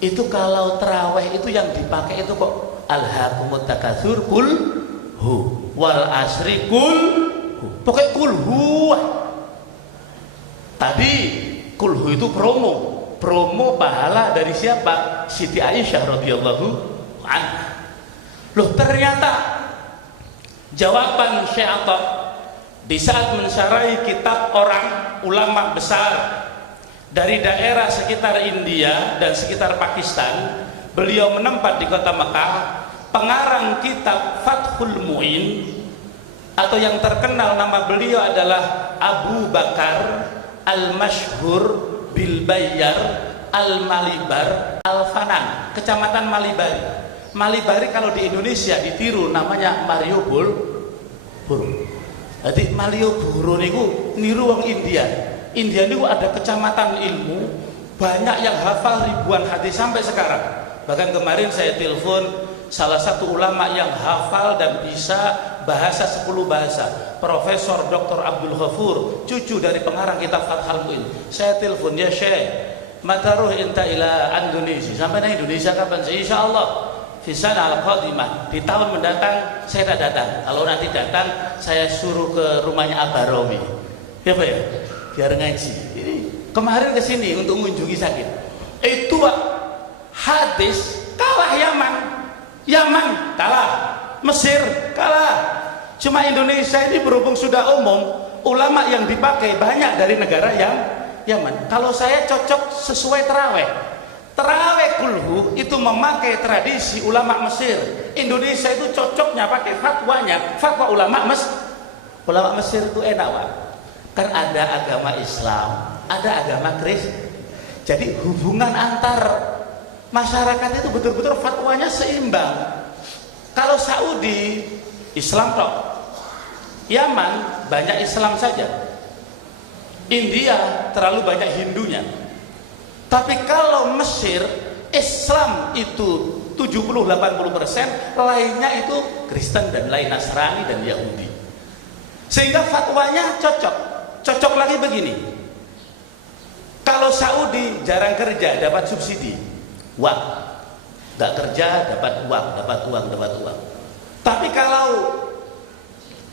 itu kalau terawih itu yang dipakai itu kok alhaakumut takatsur kul hu wal asri kul hu. Pokoknya kul hu. Tadi kul hu itu promo pahala dari siapa? Siti Aisyah radhiyallahu anha. Loh, ternyata jawaban Syekh Atta di saat mensyarahi kitab orang ulama besar dari daerah sekitar India dan sekitar Pakistan, beliau menempat di kota Mekah. Pengarang kitab Fathul Mu'in atau yang terkenal nama beliau adalah Abu Bakar Al-Mashhur Bilbayyar Al-Malibar Al-Fanan, kecamatan Malibari. Malibari kalau di Indonesia ditiru namanya Malioboro. Jadi Malioboro niku niru wong India. India niku ada kecamatan ilmu, banyak yang hafal ribuan hadis sampai sekarang. Bahkan kemarin saya telepon salah satu ulama yang hafal dan bisa bahasa 10 bahasa, Profesor Dr. Abdul Ghafur, cucu dari pengarang kitab Fathul Mu'in. Saya telepon, ya Syekh, mataruh inta ila Indonesia. Sampai di Indonesia kapan? Insyaallah Fisana al-Qadimah, di tahun mendatang saya tak datang. Kalau nanti datang saya suruh ke rumahnya Abah Romi. Ya Pak ya, biar ngaji. Ini kemarin ke sini untuk mengunjungi sakit. Itu Pak, hadis kalah Yaman kalah, Mesir kalah. Cuma Indonesia ini berhubung sudah umum, ulama yang dipakai banyak dari negara yang Yaman. Kalau saya cocok sesuai terawih. Terawih kulhu itu memakai tradisi ulama Mesir. Indonesia itu cocoknya pakai fatwa ulama Mesir itu enak, Pak. Kan ada agama Islam, ada agama Kristen. Jadi hubungan antar masyarakat itu betul-betul fatwanya seimbang. Kalau Saudi Islam tok, Yaman banyak Islam saja. India terlalu banyak Hindunya. Tapi kalau Mesir, Islam itu 70-80%, lainnya itu Kristen dan lain Nasrani dan Yahudi. Sehingga fatwanya cocok lagi begini. Kalau Saudi jarang kerja dapat subsidi, uang, nggak kerja dapat uang. Tapi kalau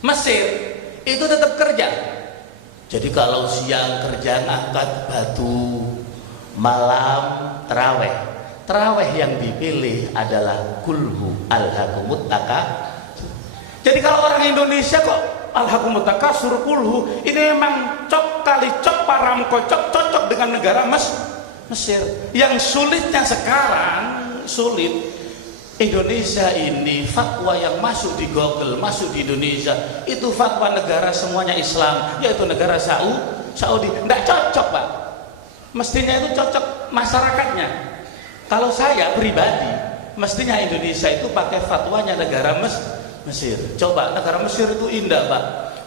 Mesir itu tetap kerja. Jadi kalau siang kerja ngangkat batu, malam terawih yang dipilih adalah kulhu alhaqumut takasur. Jadi kalau orang Indonesia kok alhaqumut takasur kulhu, ini memang cok paramko cocok dengan negara Mesir. Yang sulitnya sekarang, Indonesia ini fatwa yang masuk di Google, masuk di Indonesia itu fatwa negara semuanya Islam, yaitu negara Saudi. Nggak cocok, Pak. Mestinya itu cocok masyarakatnya. Kalau saya pribadi, mestinya Indonesia itu pakai fatwanya negara Mesir. Coba negara Mesir itu indah, Pak.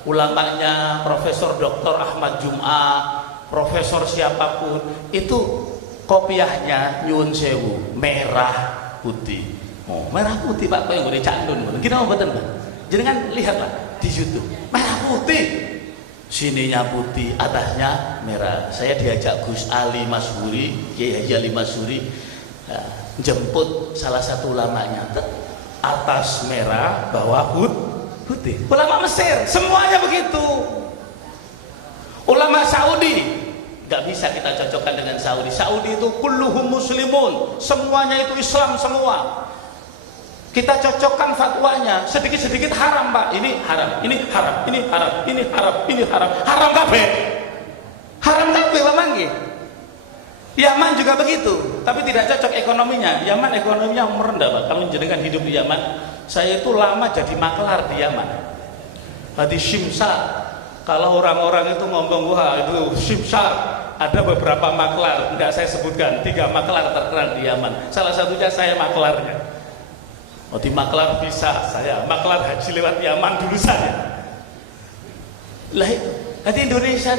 Ulamanya Profesor Dr. Ahmad Jum'ah, profesor siapapun, itu kopiahnya nyuwun sewu, merah putih. Oh, merah putih, Pak, kok yang gue candun. Kita mau betul, Pak. Jadi kan lihatlah di YouTube, merah putih. Sininya putih, atasnya merah. Saya diajak Gus Ali Masyhuri, Kiai Haji Ali Masyhuri, jemput salah satu ulamanya. Atas merah, bawah putih. Ulama Mesir, semuanya begitu. Ulama Saudi, nggak bisa kita cocokkan dengan Saudi. Saudi itu kulluhum muslimun, semuanya itu Islam semua. Kita cocokkan fatwanya, sedikit-sedikit haram, Pak. Ini haram, ini haram, ini haram, ini haram, ini haram. Haram kabeh. Haram kabeh, Pak Manggi. Yaman juga begitu, tapi tidak cocok ekonominya. Yaman ekonominya merendah, Pak. Kalau jenengan hidup di Yaman, saya itu lama jadi maklar di Yaman. Di Shimshar, kalau orang-orang itu ngomong, wah itu Shimshar, ada beberapa maklar, tidak saya sebutkan, 3 maklar terkenal di Yaman. Salah satunya saya maklarnya. Di maklar bisa saya, maklar haji lewat Yaman dulu saya. Lah itu, di Indonesia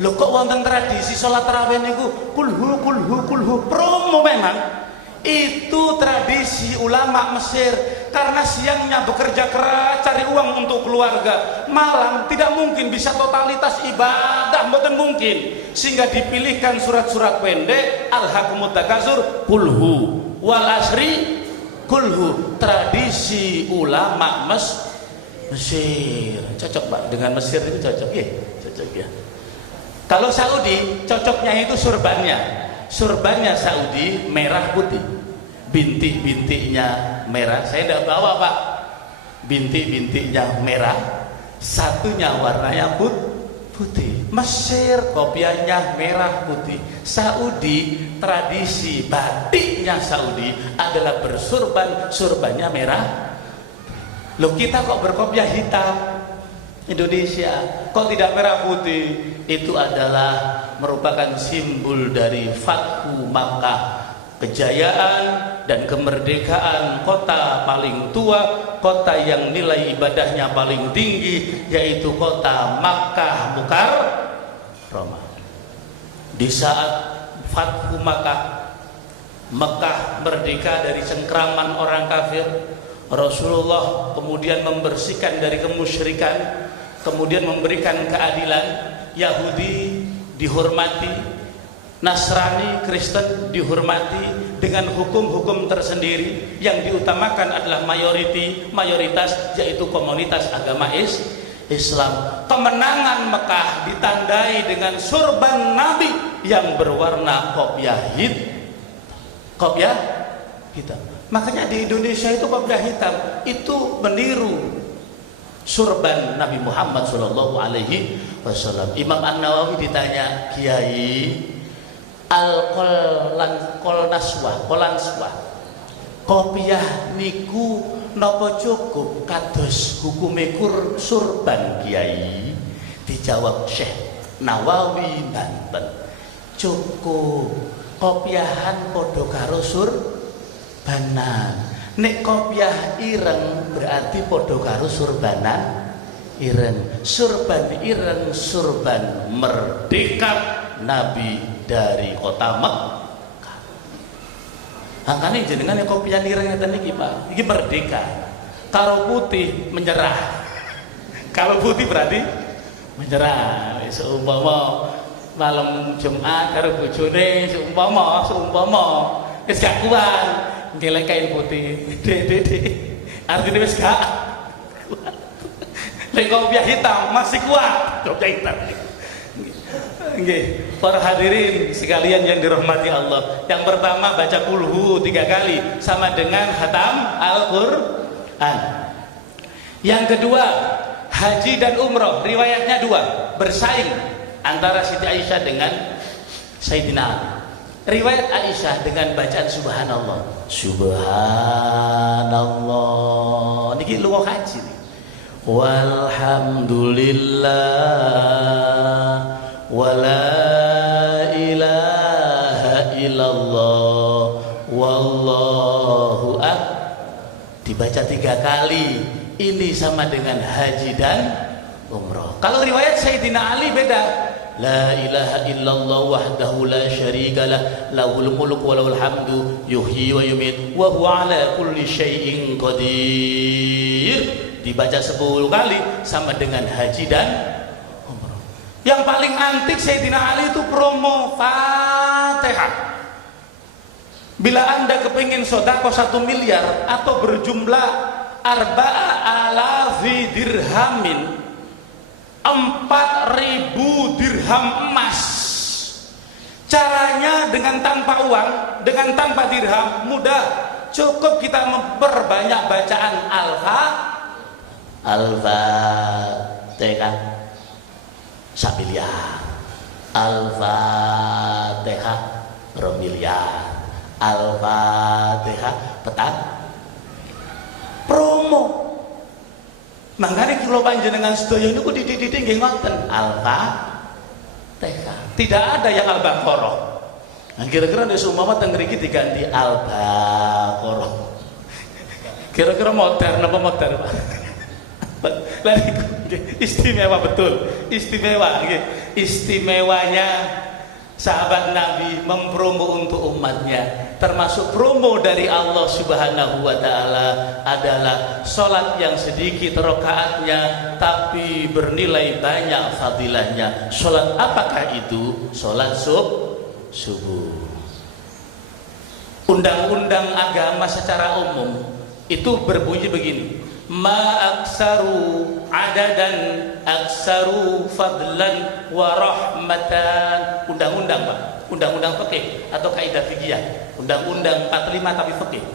lho kok wonten tradisi sholat tarawih niku kulhu promo memang. Itu tradisi ulama Mesir, karena siangnya bekerja keras cari uang untuk keluarga, malam tidak mungkin bisa totalitas ibadah, mboten mungkin, sehingga dipilihkan surat-surat pendek, alhaqumut takasur kulhu wal asri kulhu. Tradisi ulama Mesir cocok, Pak, dengan Mesir itu cocok ya, cocok ya. Kalau Saudi cocoknya itu surbannya Saudi merah putih, bintik-bintiknya merah. Saya tidak bawa, Pak, bintik-bintiknya merah, satunya warnanya putih. Mesir kopiahnya merah putih. Saudi, tradisi batiknya Saudi adalah surbannya merah. Loh, kita kok berkopiah hitam Indonesia, kok tidak merah putih? Itu adalah merupakan simbol dari Fathu Makkah, kejayaan dan kemerdekaan kota paling tua, kota yang nilai ibadahnya paling tinggi, yaitu kota Makkah Mukarramah. Di saat Fathu Makkah, Mekah merdeka dari cengkraman orang kafir, Rasulullah kemudian membersihkan dari kemusyrikan, kemudian memberikan keadilan. Yahudi dihormati, Nasrani, Kristen dihormati dengan hukum-hukum tersendiri. Yang diutamakan adalah mayoritas, yaitu komunitas agama Islam. Kemenangan Mekah ditandai dengan surban Nabi yang berwarna kopiah hitam. Makanya di Indonesia itu kopiah hitam itu meniru surban Nabi Muhammad Shallallahu Alaihi Wasallam. Imam An-Nawawi ditanya, Kiai, kolanswa kopiah niku napa cukup kados hukume surban, Kiai? Dijawab Syekh Nawawi nanten, cukup. Kopiahan padha karo surbanan. Nek kopiah ireng berarti padha karo surbanan ireng, surban ireng, surban merdeka Nabi dari kota Mekah. Angkane jenengan kopian ireng ngeten iki Pak, iki merdeka. Kalau putih menyerah. Kalau putih berarti menyerah. Seumpama malam Jumat karo bojone seumpama wis gak kuat ngelek kain putih. Dek. Artinya wis gak kuat. Lek kopiah hitam masih kuat. Kopiah hitam. Nggih, para hadirin sekalian yang dirahmati Allah. Yang pertama baca kulhu 3 kali sama dengan khatam Al-Qur'an. Yang kedua, haji dan umroh riwayatnya 2, bersaing antara Siti Aisyah dengan Sayyidina Ali. Riwayat Aisyah dengan bacaan subhanallah. Subhanallah. Niki lunga haji. Walhamdulillah wala ilaha illallah wallahu dibaca 3 kali. Ini sama dengan haji dan umrah. Kalau riwayat Sayyidina Ali beda. La ilaha illallah wahdahu la syarikalah lahul mulku wa lahul hamdu yuhyi wa yumit wa huwa ala kulli syai'in qadir. Dibaca 10 kali sama dengan haji dan umrah. Yang paling antik Sayyidina Ali itu promo Fatihah. Bila Anda kepingin sedekah 1 miliar atau berjumlah 4.000 dirhamin, 4.000 dirham emas. Caranya dengan tanpa uang, dengan tanpa dirham, mudah. Cukup kita memperbanyak bacaan Al-Fatihah 1 miliar, Al-Fatihah 2 miliar, Al-Fatihah petang promo. Mangkane kula panjenengan sedaya niku dididik nggih ngoten Al-Fatihah. Tidak ada yang Al-Baqarah. Nah, kira-kira nek seumpama teng mriki diganti Al-Baqarah. Kira-kira modern apa modern, Pak? Lah niku istimewa betul. Istimewa nggih. Istimewanya sahabat Nabi mempromo untuk umatnya. Termasuk promo dari Allah Subhanahu wa Ta'ala adalah sholat yang sedikit rakaatnya tapi bernilai banyak fadilahnya. Sholat apakah itu? Sholat subuh. Undang-undang agama secara umum itu berbunyi begini: ma aksaru adadan aksaru fadlan wa rahmatan. Undang-undang Pak, undang-undang fikih atau kaidah fikih, undang-undang 45 tapi fikih.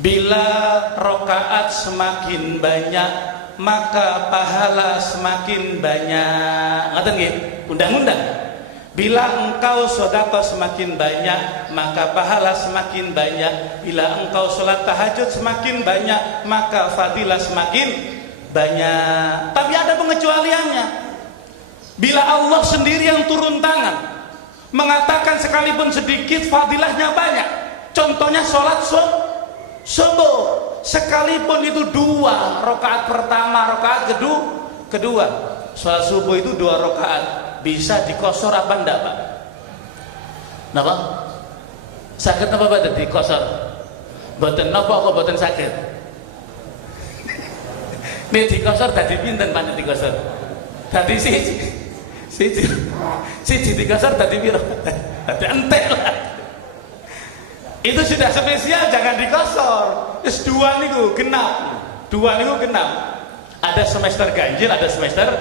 Bila rakaat semakin banyak maka pahala semakin banyak. Ngaten nggih, undang-undang. Bila engkau sedekah semakin banyak maka pahala semakin banyak. Bila engkau sholat tahajud semakin banyak maka fadilah semakin banyak. Tapi ada pengecualiannya. Bila Allah sendiri yang turun tangan mengatakan sekalipun sedikit fadilahnya banyak. Contohnya sholat subuh, sekalipun itu 2 rakaat pertama, rakaat kedua. Sholat subuh itu 2 rakaat. Bisa dikosor apa enggak Pak? Napa? Sakit apa Pak dikosor? Boten napa kok boten sakit? Nek dikosor tadi pinten Pak nek dikosor? Tadi siji dikosor tadi piro? Tadi entek lah. Itu sudah spesial, jangan dikosor. Wis 2 niku genap. 2 niku genap. Ada semester ganjil, ada semester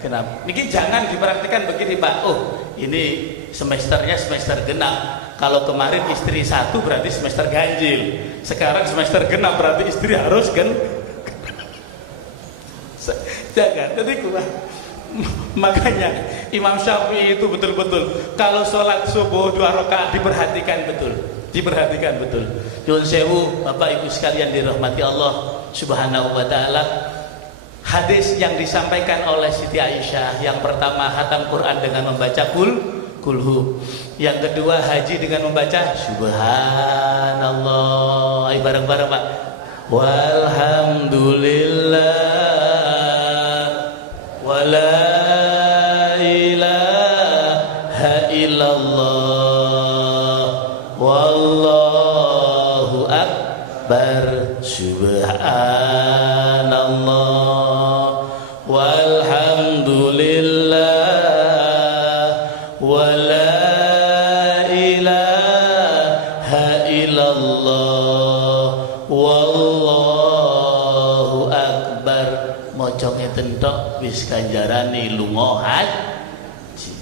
genap. Niki jangan diperhatikan begini Pak. Oh, ini semesternya semester genap. Kalau kemarin istri 1 berarti semester ganjil. Sekarang semester genap berarti istri harus jangan. Jadi makanya Imam Syafi'i itu betul-betul kalau sholat subuh 2 rakaat diperhatikan betul. Nyuwun sewu Bapak Ibu sekalian dirahmati Allah Subhanahu wa Ta'ala. Hadis yang disampaikan oleh Siti Aisyah, yang pertama khatam Quran dengan membaca kulhu, yang kedua haji dengan membaca subhanallah. Ayo bareng-bareng Pak. Walhamdulillah la ilaha illallah wallahu akbar subhanallah walhamdulillah wala ilaha illallah wallahu akbar. Maca ngeten tok wis ganjarane lunga haji.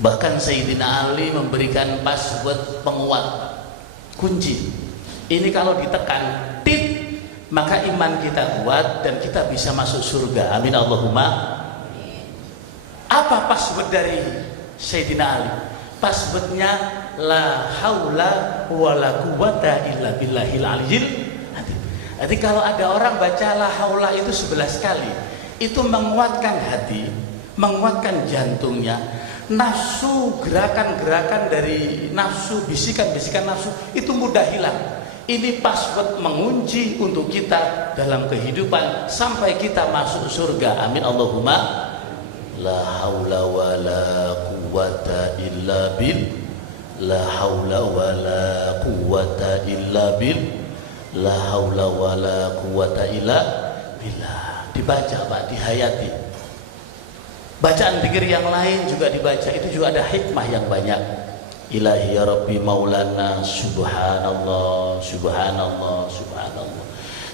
Bahkan Sayyidina Ali memberikan password penguat kunci. Ini kalau ditekan tit, maka iman kita kuat dan kita bisa masuk surga. Amin Allahumma. Apa password dari Sayyidina Ali? Passwordnya la haula wala quwata illa billahil aliyyil azim. Jadi kalau ada orang baca la haula itu 11 kali, itu menguatkan hati, menguatkan jantungnya, nafsu, gerakan-gerakan dari nafsu, bisikan-bisikan nafsu itu mudah hilang. Ini password mengunci untuk kita dalam kehidupan sampai kita masuk surga. Amin Allahumma. La haula wala quwata illa bil, la haula wala quwata illa bil, la haula wala quwata illa billah. Dibaca Pak, dihayati. Bacaan zikir yang lain juga dibaca, itu juga ada hikmah yang banyak. Ilahi ya Rabbi maulana subhanallah subhanallah subhanallah.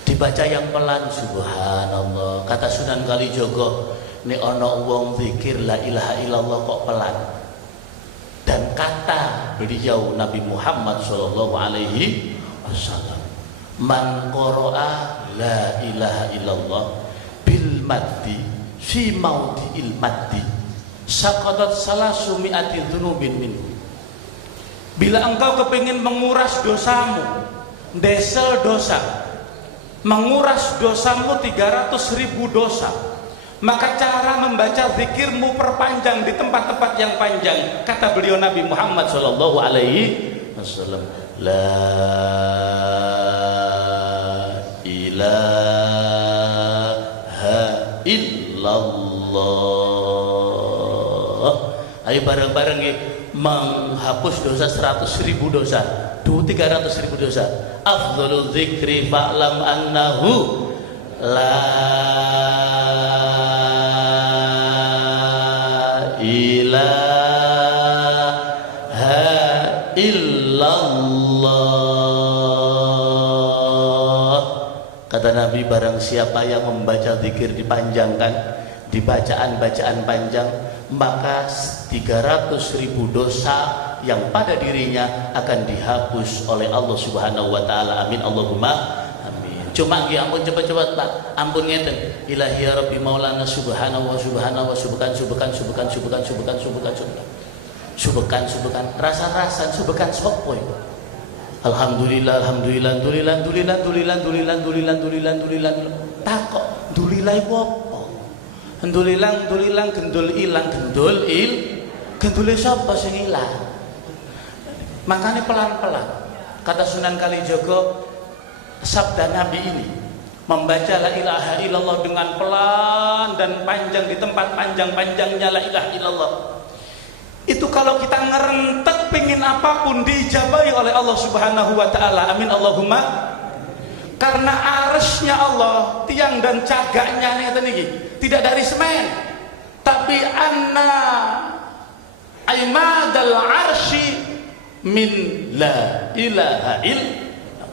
Dibaca yang pelan subhanallah. Kata Sunan Kalijogo, ini ono wong zikir la ilaha illallah kok pelan. Dan kata beliau Nabi Muhammad sallallahu alaihi wasallam, man qara'a la ilaha illallah bil maddi fi maudhi'il maddi saqatat salasu mi'ati dzunubin minhu. Bila engkau kepingin menguras dosamu, desel dosa, menguras dosamu 300.000 dosa, maka cara membaca zikirmu perpanjang di tempat-tempat yang panjang. Kata beliau Nabi Muhammad sallallahu alaihi wasallam, la ilaha illallah. Ayo bareng-bareng ya, menghapus dosa 100.000 dosa, 300.000 dosa. Afdhalul dzikri fa'lam annahu la ilaha illallah. Kata Nabi, barang siapa yang membaca zikir dipanjangkan, di bacaan-bacaan panjang, maka 300.000 dosa yang pada dirinya akan dihapus oleh Allah Subhanahu wa taala. Amin Allahumma amin. Cuma nggih ampun cepat-cepat Pak. Ampun ngeten. Ilahi ya Rabbi maulana subhanahu wa subhanahu wa subhan. Rasa-rasa subhan sopo itu. Alhamdulillah alhamdulillah dulilan. Takok dulilai apa? Dulilang gendul ilang gendule sapa sing ilang. Makanya pelan-pelan. Kata Sunan Kalijogo, sabda Nabi ini membaca la ilaha illallah dengan pelan dan panjang di tempat panjang-panjangnya la ilaha illallah. Itu kalau kita ngerentek pingin apapun diijabahi oleh Allah Subhanahu wa taala. Amin Allahumma. Karena arsy-nya Allah, tiang dan cagaknya ngeten iki tidak dari semen, tapi anna aimadal arsy min la ilaha illallah.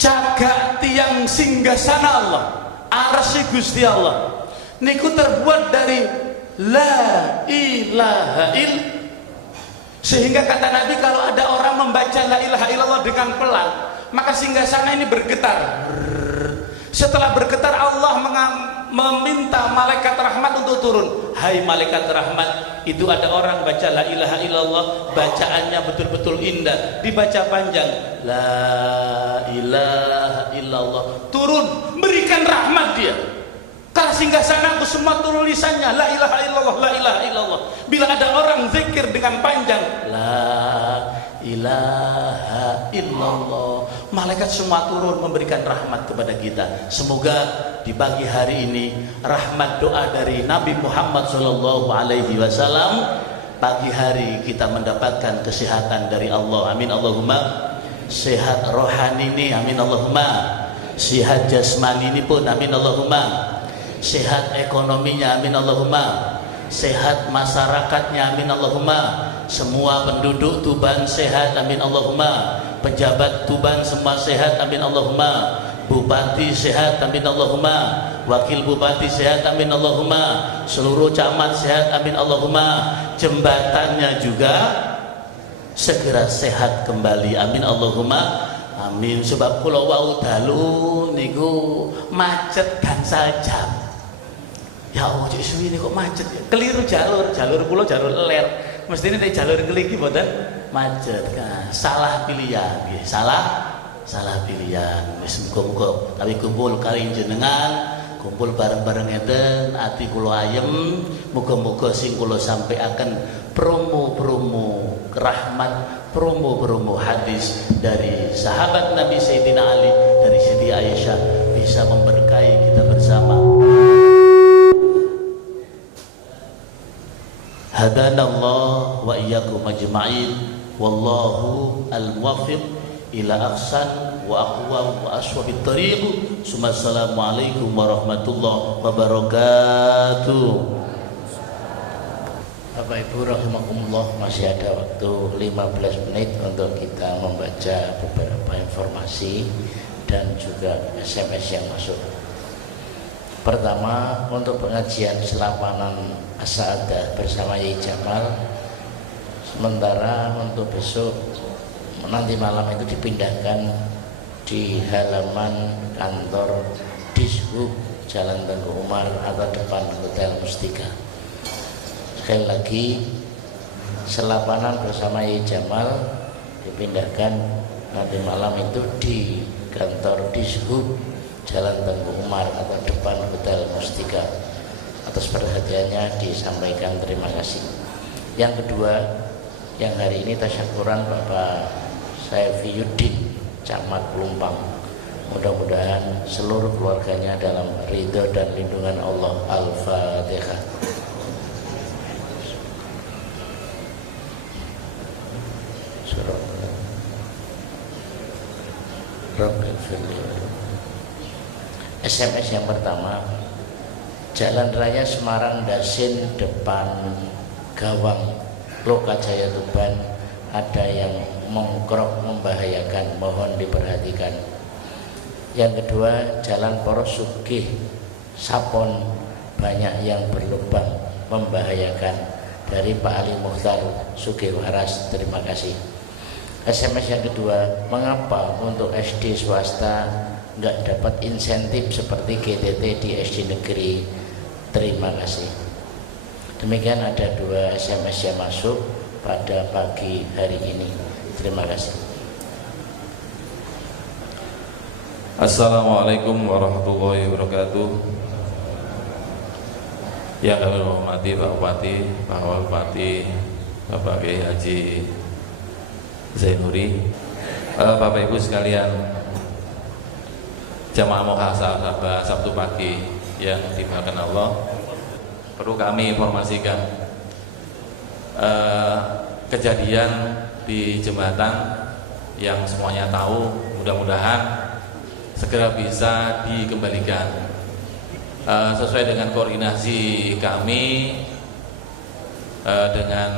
Cagak tiang singgasana Allah, arsy Gusti Allah niku terbuat dari la ilaha illallah. Sehingga kata Nabi, kalau ada orang membaca la ilaha illallah dengan pelan, maka singgasana ini bergetar. Setelah bergetar, Allah meminta malaikat rahmat untuk turun. Hai malaikat rahmat, itu ada orang baca la ilaha illallah, bacaannya betul-betul indah, dibaca panjang, la ilaha illallah, turun, berikan rahmat dia. Karena singgasana aku semua tulisannya la ilaha illallah, la ilaha illallah. Bila ada orang zikir dengan panjang, la ilaha ilaha illallah. Malaikat semua turun memberikan rahmat kepada kita. Semoga di pagi hari ini rahmat doa dari Nabi Muhammad SAW, pagi hari kita mendapatkan kesehatan dari Allah. Amin Allahumma. Sehat rohani ini, amin Allahumma. Sehat jasmani ini pun, amin Allahumma. Sehat ekonominya, amin Allahumma. Sehat masyarakatnya, amin Allahumma. Semua penduduk Tuban sehat, amin Allahumma. Pejabat Tuban semua sehat, amin Allahumma. Bupati sehat, amin Allahumma. Wakil bupati sehat, amin Allahumma. Seluruh camat sehat, amin Allahumma. Jembatannya juga segera sehat kembali, amin Allahumma. Amin. Sebab kula wau dalu niku macet gansal jam. Ya Allah, cek suwi ini kok macet. Keliru jalur kula jalur ler. Mestine nek jalur ngeliki mboten macet. Kan salah pilihan nggih. Salah pilihan. Wis muga-muga tapi kumpul kali jenengan, kumpul bareng-bareng ngeten, ati kula ayem. Muga-muga sing kula sampaikan promo-promo rahmat, promo-promo hadis dari sahabat Nabi Sayyidina Ali, dari Siti Aisyah bisa memberkahi kita bersama. Hadanallah wa iyyakum ajma'in, wallahu al-muwaffiq ila ahsan wa aqwam wa aswabit thariq. Assalamualaikum warahmatullahi wabarakatuh. Bapak Ibu rahimakumullah, masih ada waktu 15 menit untuk kita membaca beberapa informasi dan juga SMS yang masuk. Pertama, untuk pengajian selapanan As-Sa'adah bersama Yai Jamal, sementara untuk besok nanti malam itu dipindahkan di halaman kantor Dishub Jalan Tengku Umar atau depan Hotel Mustika. Sekali lagi, selapanan bersama Yai Jamal dipindahkan nanti malam itu di kantor Dishub Jalan Tengku Umar atau depan Hotel Mustika. Atas perhatiannya disampaikan terima kasih. Yang kedua, yang hari ini tasyakuran Bapak Saifiyuddin Camat Pelumpang. Mudah-mudahan seluruh keluarganya dalam ridho dan lindungan Allah. Al-Fatihah. SMS yang pertama, Jalan Raya Semarang Dasin depan Gawang Lokajaya Tuban ada yang mongkrok membahayakan, mohon diperhatikan. Yang kedua, Jalan Poros Sugih Sapon banyak yang berlubang membahayakan, dari Pak Ali Mukhtar Sugih Waras. Terima kasih. SMS yang kedua, mengapa untuk SD swasta nggak dapat insentif seperti GTT di SD negeri? Terima kasih. Demikian ada 2 SMS yang masuk pada pagi hari ini. Terima kasih. Assalamualaikum warahmatullahi wabarakatuh. Yang kami hormati Pak Bupati, Pak Bupati, Bapak Kiai Haji Zainuri, Bapak Ibu sekalian, jamaah muhasabah Sabtu pagi yang dimuliakan Allah, perlu kami informasikan kejadian di jembatan yang semuanya tahu, mudah-mudahan segera bisa dikembalikan sesuai dengan koordinasi kami dengan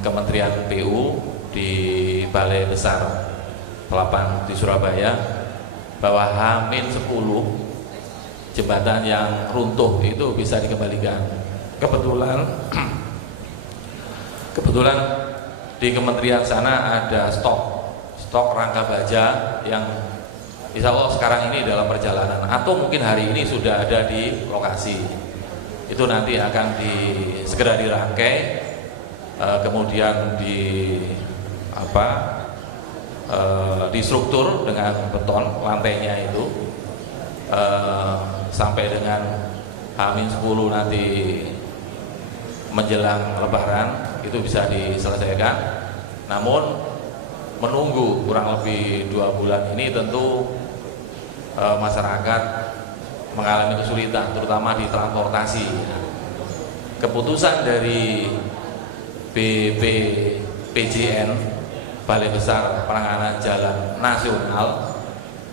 Kementerian PU di Balai Besar Pelapan di Surabaya, bahwa H-10 jembatan yang runtuh itu bisa dikembalikan. Kebetulan di kementerian sana ada stok rangka baja yang insya Allah sekarang ini dalam perjalanan, atau mungkin hari ini sudah ada di lokasi. Itu nanti akan segera dirangkai, kemudian distruktur dengan beton lantainya itu, sampai dengan H-10 nanti menjelang Lebaran itu bisa diselesaikan. Namun menunggu kurang lebih 2 bulan ini tentu masyarakat mengalami kesulitan, terutama di transportasi. Keputusan dari BPPJN, Balai Besar Penanganan Jalan Nasional,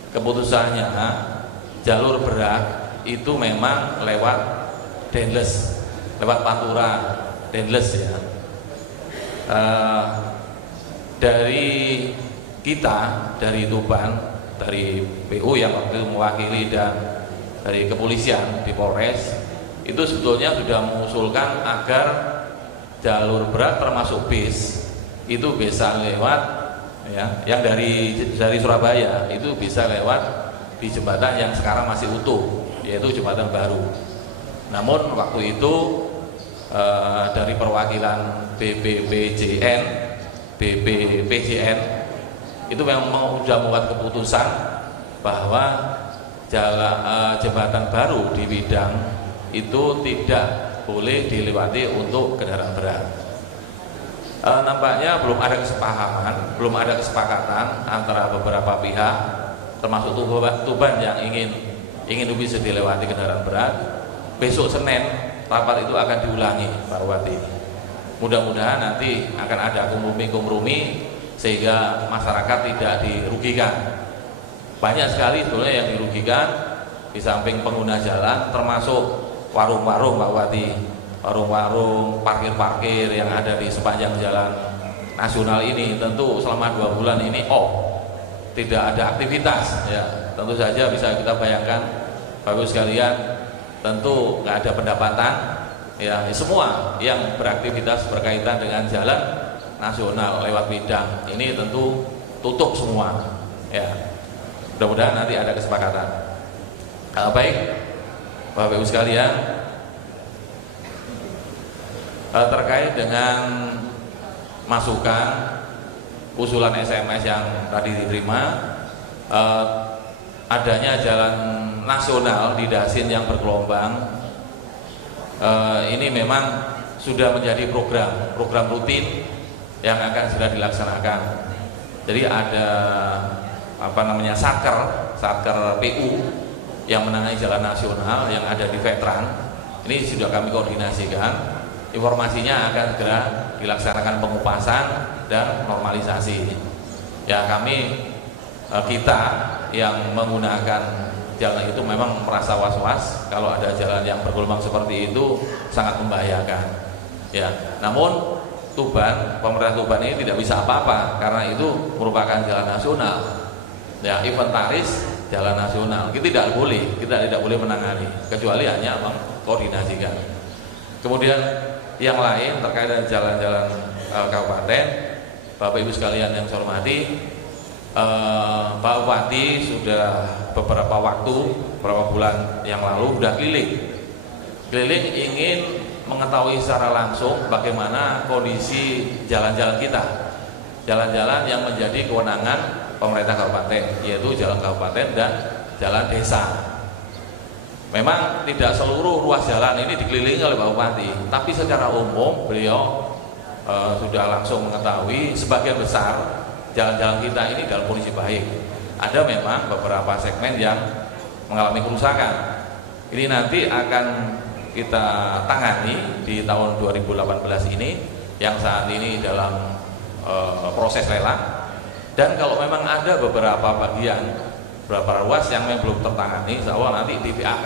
keputusannya jalur berat itu memang lewat Denles, lewat Pantura Denles ya. Dari kita, dari Tuban, dari PU yang waktu itu mewakili dan dari kepolisian di Polres, itu sebetulnya sudah mengusulkan agar jalur berat termasuk bis itu bisa lewat ya, yang dari Surabaya itu bisa lewat di jembatan yang sekarang masih utuh, yaitu jembatan baru. Namun waktu itu dari perwakilan BPPJN itu memang sudah membuat keputusan bahwa jembatan baru di Widang itu tidak boleh dilewati untuk kendaraan berat. Nampaknya belum ada kesepahaman, belum ada kesepakatan antara beberapa pihak, termasuk Tuban yang ingin bisa dilewati kendaraan berat. Besok Senin rapat itu akan diulangi, Pak Bupati. Mudah-mudahan nanti akan ada kompromi sehingga masyarakat tidak dirugikan. Banyak sekali sebetulnya yang dirugikan di samping pengguna jalan, termasuk warung-warung, Pak Bupati, warung-warung, parkir-parkir yang ada di sepanjang jalan nasional ini. Tentu selama 2 bulan ini tidak ada aktivitas ya. Tentu saja bisa kita bayangkan Bapak Ibu sekalian, tentu nggak ada pendapatan ya. Semua yang beraktivitas berkaitan dengan jalan nasional lewat Widang ini tentu tutup semua ya. Mudah-mudahan nanti ada kesepakatan. Baik Bapak Ibu sekalian, terkait dengan masukan usulan SMS yang tadi diterima, adanya jalan nasional di Dasin yang bergelombang, ini memang sudah menjadi program rutin yang akan segera dilaksanakan. Jadi ada satker PU yang menangani jalan nasional yang ada di Veteran. Ini sudah kami koordinasikan. Informasinya akan segera dilaksanakan pengupasan dan normalisasi. Ya, kita yang menggunakan jalan itu memang merasa was-was kalau ada jalan yang bergelombang seperti itu, sangat membahayakan. Ya, namun pemerintah Tuban ini tidak bisa apa-apa karena itu merupakan jalan nasional. Ya, inventaris jalan nasional. Kita tidak boleh menangani kecuali hanya mengkoordinasikan. Kemudian yang lain terkait dengan jalan-jalan kabupaten, Bapak Ibu sekalian yang saya hormati, Pak Bupati sudah beberapa bulan yang lalu sudah keliling ingin mengetahui secara langsung bagaimana kondisi jalan-jalan kita, jalan-jalan yang menjadi kewenangan pemerintah kabupaten, yaitu jalan kabupaten dan jalan desa. Memang tidak seluruh ruas jalan ini dikelilingi oleh Pak Bupati, tapi secara umum beliau sudah langsung mengetahui sebagian besar jalan-jalan kita ini dalam kondisi baik. Ada memang beberapa segmen yang mengalami kerusakan. Ini nanti akan kita tangani di tahun 2018 ini, yang saat ini dalam proses lelang. Dan kalau memang ada beberapa beberapa ruas yang memang belum tertangani, insya Allah nanti di PAK.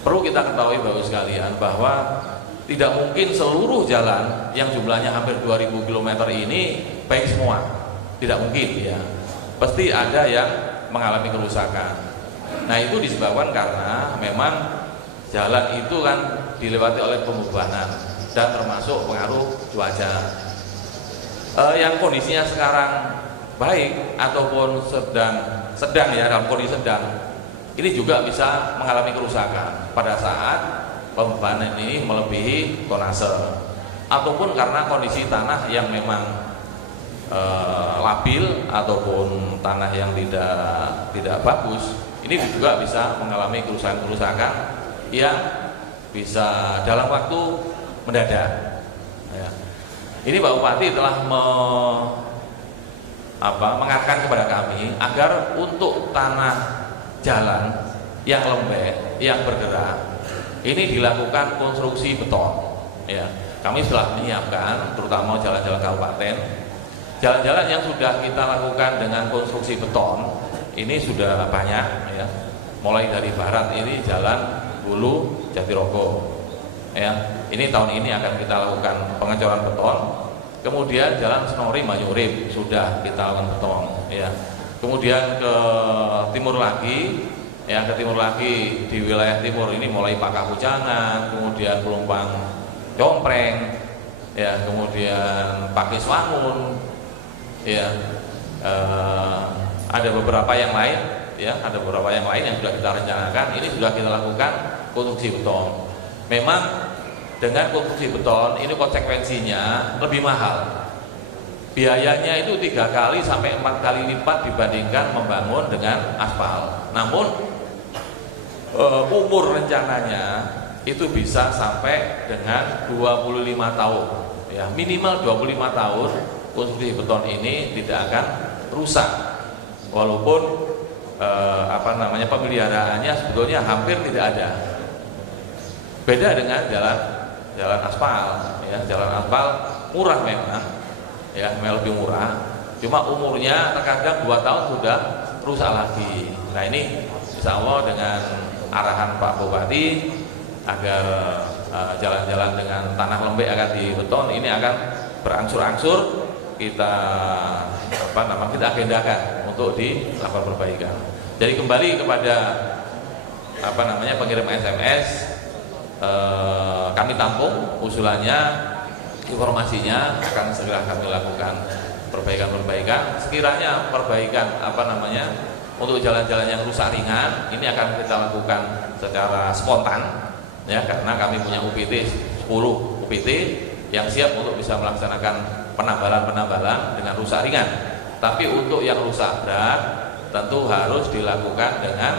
Perlu kita ketahui Bapak sekalian bahwa tidak mungkin seluruh jalan yang jumlahnya hampir 2000 km ini baik semua. Tidak mungkin ya. Pasti ada yang mengalami kerusakan. Nah, itu disebabkan karena memang jalan itu kan dilewati oleh pembebanan dan termasuk pengaruh cuaca. Yang kondisinya sekarang baik ataupun sedang ya, dalam kondisi sedang, ini juga bisa mengalami kerusakan pada saat pembebanan ini melebihi tonase, ataupun karena kondisi tanah yang memang labil ataupun tanah yang tidak bagus. Ini juga bisa mengalami kerusakan yang bisa dalam waktu mendadak ya. Ini Pak Bupati telah mengarahkan kepada kami agar untuk tanah jalan yang lembek, yang bergerak ini dilakukan konstruksi beton. Ya, kami telah menyiapkan terutama jalan-jalan kabupaten, jalan-jalan yang sudah kita lakukan dengan konstruksi beton ini sudah banyak. Ya, mulai dari barat ini jalan Hulu Jatirogo. Ya, ini tahun ini akan kita lakukan pengecoran beton. Kemudian jalan Senori Mayurip sudah kita lakukan beton. Ya, kemudian ke timur lagi, ya ke timur lagi di wilayah timur ini mulai Pakahujangan, kemudian Pelumpang Compreng, ya kemudian Pakiswangun, ya ada beberapa yang lain, ya ada beberapa yang lain yang sudah kita rencanakan. Ini sudah kita lakukan konstruksi beton. Memang dengan konstruksi beton ini konsekuensinya lebih mahal. Biayanya itu 3 kali sampai 4 kali lipat dibandingkan membangun dengan aspal. Namun umur rencananya itu bisa sampai dengan 25 tahun. Ya, minimal 25 tahun konstruksi beton ini tidak akan rusak. Walaupun pemeliharaannya sebetulnya hampir tidak ada. Beda dengan jalan aspal, ya jalan aspal murah memang, ya lebih murah. Cuma umurnya terkadang 2 tahun sudah rusak lagi. Nah ini insya Allah dengan arahan Pak Bupati agar jalan-jalan dengan tanah lembek akan dibeton ini akan berangsur-angsur kita kita agendakan untuk dilakukan perbaikan. Jadi kembali kepada pengirim SMS. Kami tampung usulannya, informasinya akan segera kami lakukan perbaikan-perbaikan. Sekiranya perbaikan untuk jalan-jalan yang rusak ringan ini akan kita lakukan secara spontan, ya karena kami punya UPT 10 UPT yang siap untuk bisa melaksanakan penambalan dengan rusak ringan. Tapi untuk yang rusak berat tentu harus dilakukan dengan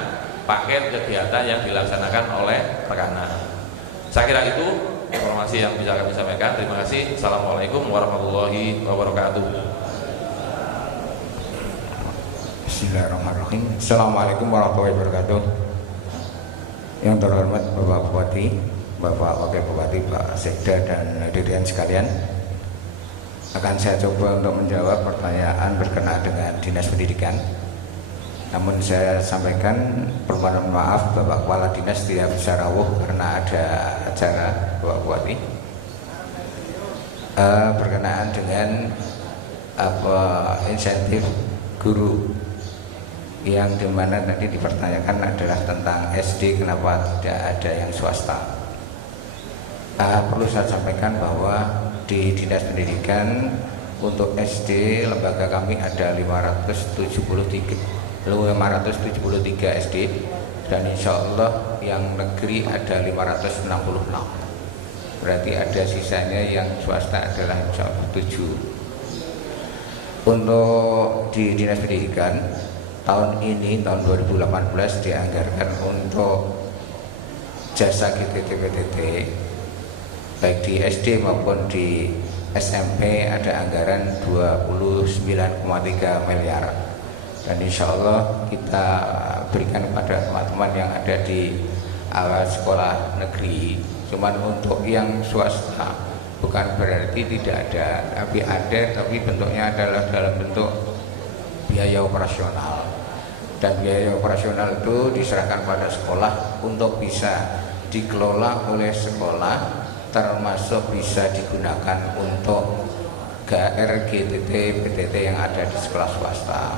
paket kegiatan yang dilaksanakan oleh Perkana. Saya kira itu informasi yang bisa kami sampaikan. Terima kasih. Assalamualaikum warahmatullahi wabarakatuh. Bismillahirrahmanirrahim. Assalamualaikum warahmatullahi wabarakatuh. Yang terhormat Bapak Bupati, Bapak Wakil Bupati, Pak Sekda dan hadirin sekalian, akan saya coba untuk menjawab pertanyaan berkenaan dengan Dinas Pendidikan. Namun saya sampaikan permohonan maaf Bapak Kepala Dinas tidak bisa rawuh karena ada acara Bapak Bupati. Berkenaan dengan insentif guru yang dimana tadi dipertanyakan adalah tentang SD, kenapa tidak ada yang swasta. Perlu saya sampaikan bahwa di Dinas Pendidikan untuk SD lembaga kami ada 573 SD dan insya Allah yang negeri ada 566. Berarti ada sisanya yang swasta adalah insya Allah 7. Untuk di Dinas Pendidikan tahun ini tahun 2018 dianggarkan untuk jasa GTT-PTT baik di SD maupun di SMP ada anggaran 29,3 miliar. Dan insya Allah kita berikan kepada teman-teman yang ada di sekolah negeri. Cuman untuk yang swasta bukan berarti tidak ada, tapi ada, tapi bentuknya adalah dalam bentuk biaya operasional. Dan biaya operasional itu diserahkan pada sekolah untuk bisa dikelola oleh sekolah, termasuk bisa digunakan untuk GR, GTT, PTT yang ada di sekolah swasta.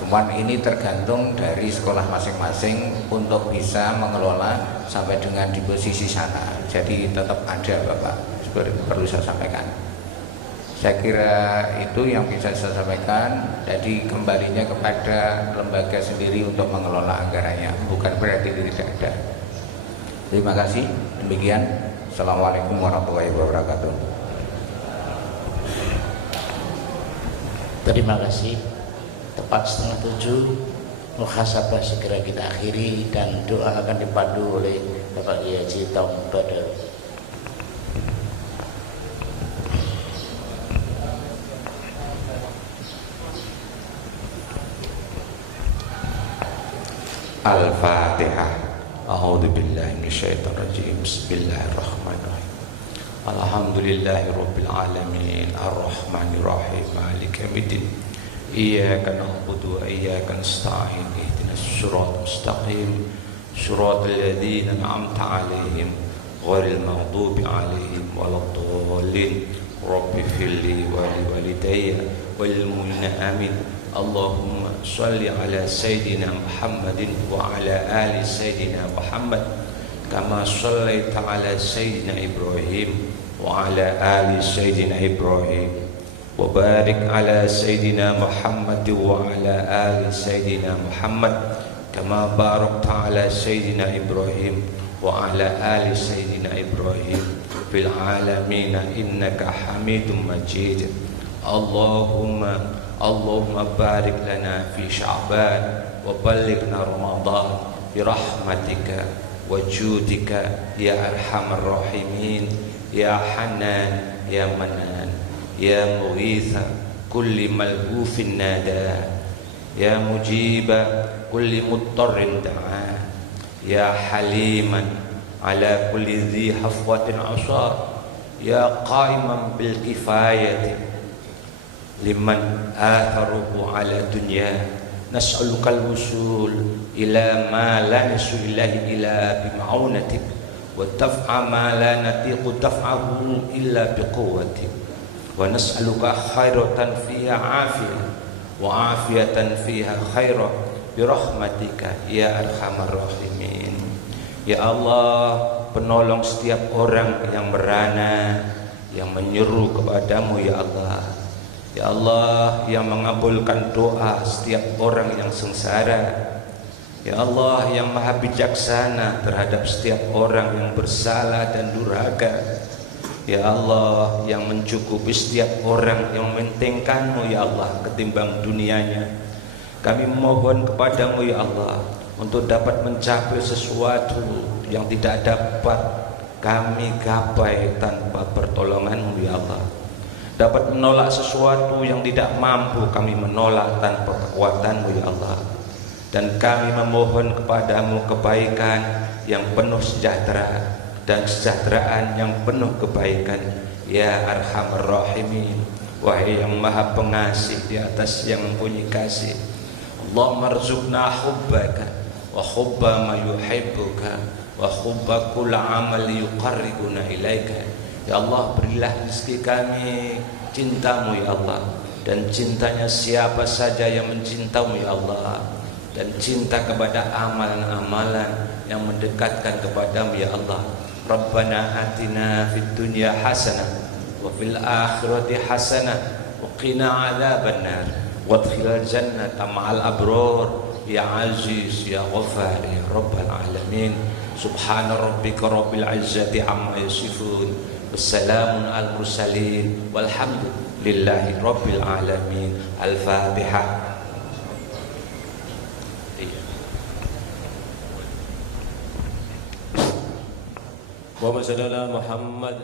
Cuman ini tergantung dari sekolah masing-masing untuk bisa mengelola sampai dengan di posisi sana. Jadi tetap ada Bapak, seperti itu perlu saya sampaikan. Saya kira itu yang bisa saya sampaikan. Jadi kembalinya kepada lembaga sendiri untuk mengelola anggarannya, bukan berarti tidak ada. Terima kasih. Demikian. Assalamualaikum warahmatullahi wabarakatuh. Terima kasih. Tepat 6:30 muhasabah segera kita akhiri dan doa akan dipandu oleh Bapak Kiai Haji Taung Badar. Al-Fatihah. A'udzu billahi minasyaitonir rajim. Bismillahirrahmanirrahim. Alhamdulillahirabbil alamin, arrahmanir rahim, maliki yaumiddin. Iyyaka na'budu wa iyyaka nasta'in. Ihdinas siratal mustaqim. Shiratal ladzina an'amta 'alaihim ghairil maghdubi 'alaihim waladdallin. Rabbi firli wa liwalidayya wal mu'minina amin. Allahumma shalli ala Sayyidina Muhammadin wa ala ali Sayyidina Muhammad kama shallaita ala Sayyidina Ibrahim wa ala ali Sayyidina Ibrahim wa barik ala Sayyidina Muhammad wa ala ali Sayyidina Muhammad kama barakta ala Sayyidina Ibrahim wa ala ali Sayyidina Ibrahim fil alamin innaka Hamidum Majid. Allahumma barik lana fi Sya'ban wa ballighna Ramadan bi rahmatika wa judika ya arhamar rahimin ya Hanan ya Manan ya Mughitha kulli malhufin nada ya mujiba kulli muttarrin da'a ya Haliman ala kulli dhi hafwatin asar ya qaiman bil kifayati liman atharuhu ala dunya nas'alukal wusul ila ma la nasulillahi ila bima'unatik wa taf'a ma la natiqu taf'ahu illa biquwwatik wa nas'aluka khairatan fiha afiyah wa afiyatan fiha khairah birahmatika ya arhamar rahimin. Ya Allah, penolong setiap orang yang merana, yang menyeru kepadamu ya Allah. Ya Allah, yang mengabulkan doa setiap orang yang sengsara. Ya Allah, yang maha bijaksana terhadap setiap orang yang bersalah dan durhaka. Ya Allah, yang mencukupi setiap orang yang mementingkanmu ya Allah ketimbang dunianya. Kami memohon kepadamu ya Allah untuk dapat mencapai sesuatu yang tidak dapat kami gapai tanpa pertolonganmu ya Allah. Dapat menolak sesuatu yang tidak mampu kami menolak tanpa kekuatanmu ya Allah. Dan kami memohon kepadamu kebaikan yang penuh sejahtera dan kesejahteraan yang penuh kebaikan ya arhamar rahimin. Wahai yang maha pengasih di atas yang mempunyai kasih. Allahumma rzuqna hubbaka wa hubba ma yuhibbuka wa hubba kull amal yuqarribuna ilaika. Ya Allah, berilah rezeki kami cintamu ya Allah, dan cintanya siapa saja yang mencintamu ya Allah, dan cinta kepada amalan-amalan yang mendekatkan kepadamu ya Allah. Rabbana atina fid dunya hasanah wa fil akhirati hasanah wa qina adzabannar wadkhilal jannata ma'al abrar ya aziz ya ghafar ya rabbal alamin. Subhana rabbika rabbil izzati amma yasifun. Wassalamun al mursalin walhamdulillahi rabbil alamin. Al-Fatihah. Wa sallallahu Muhammad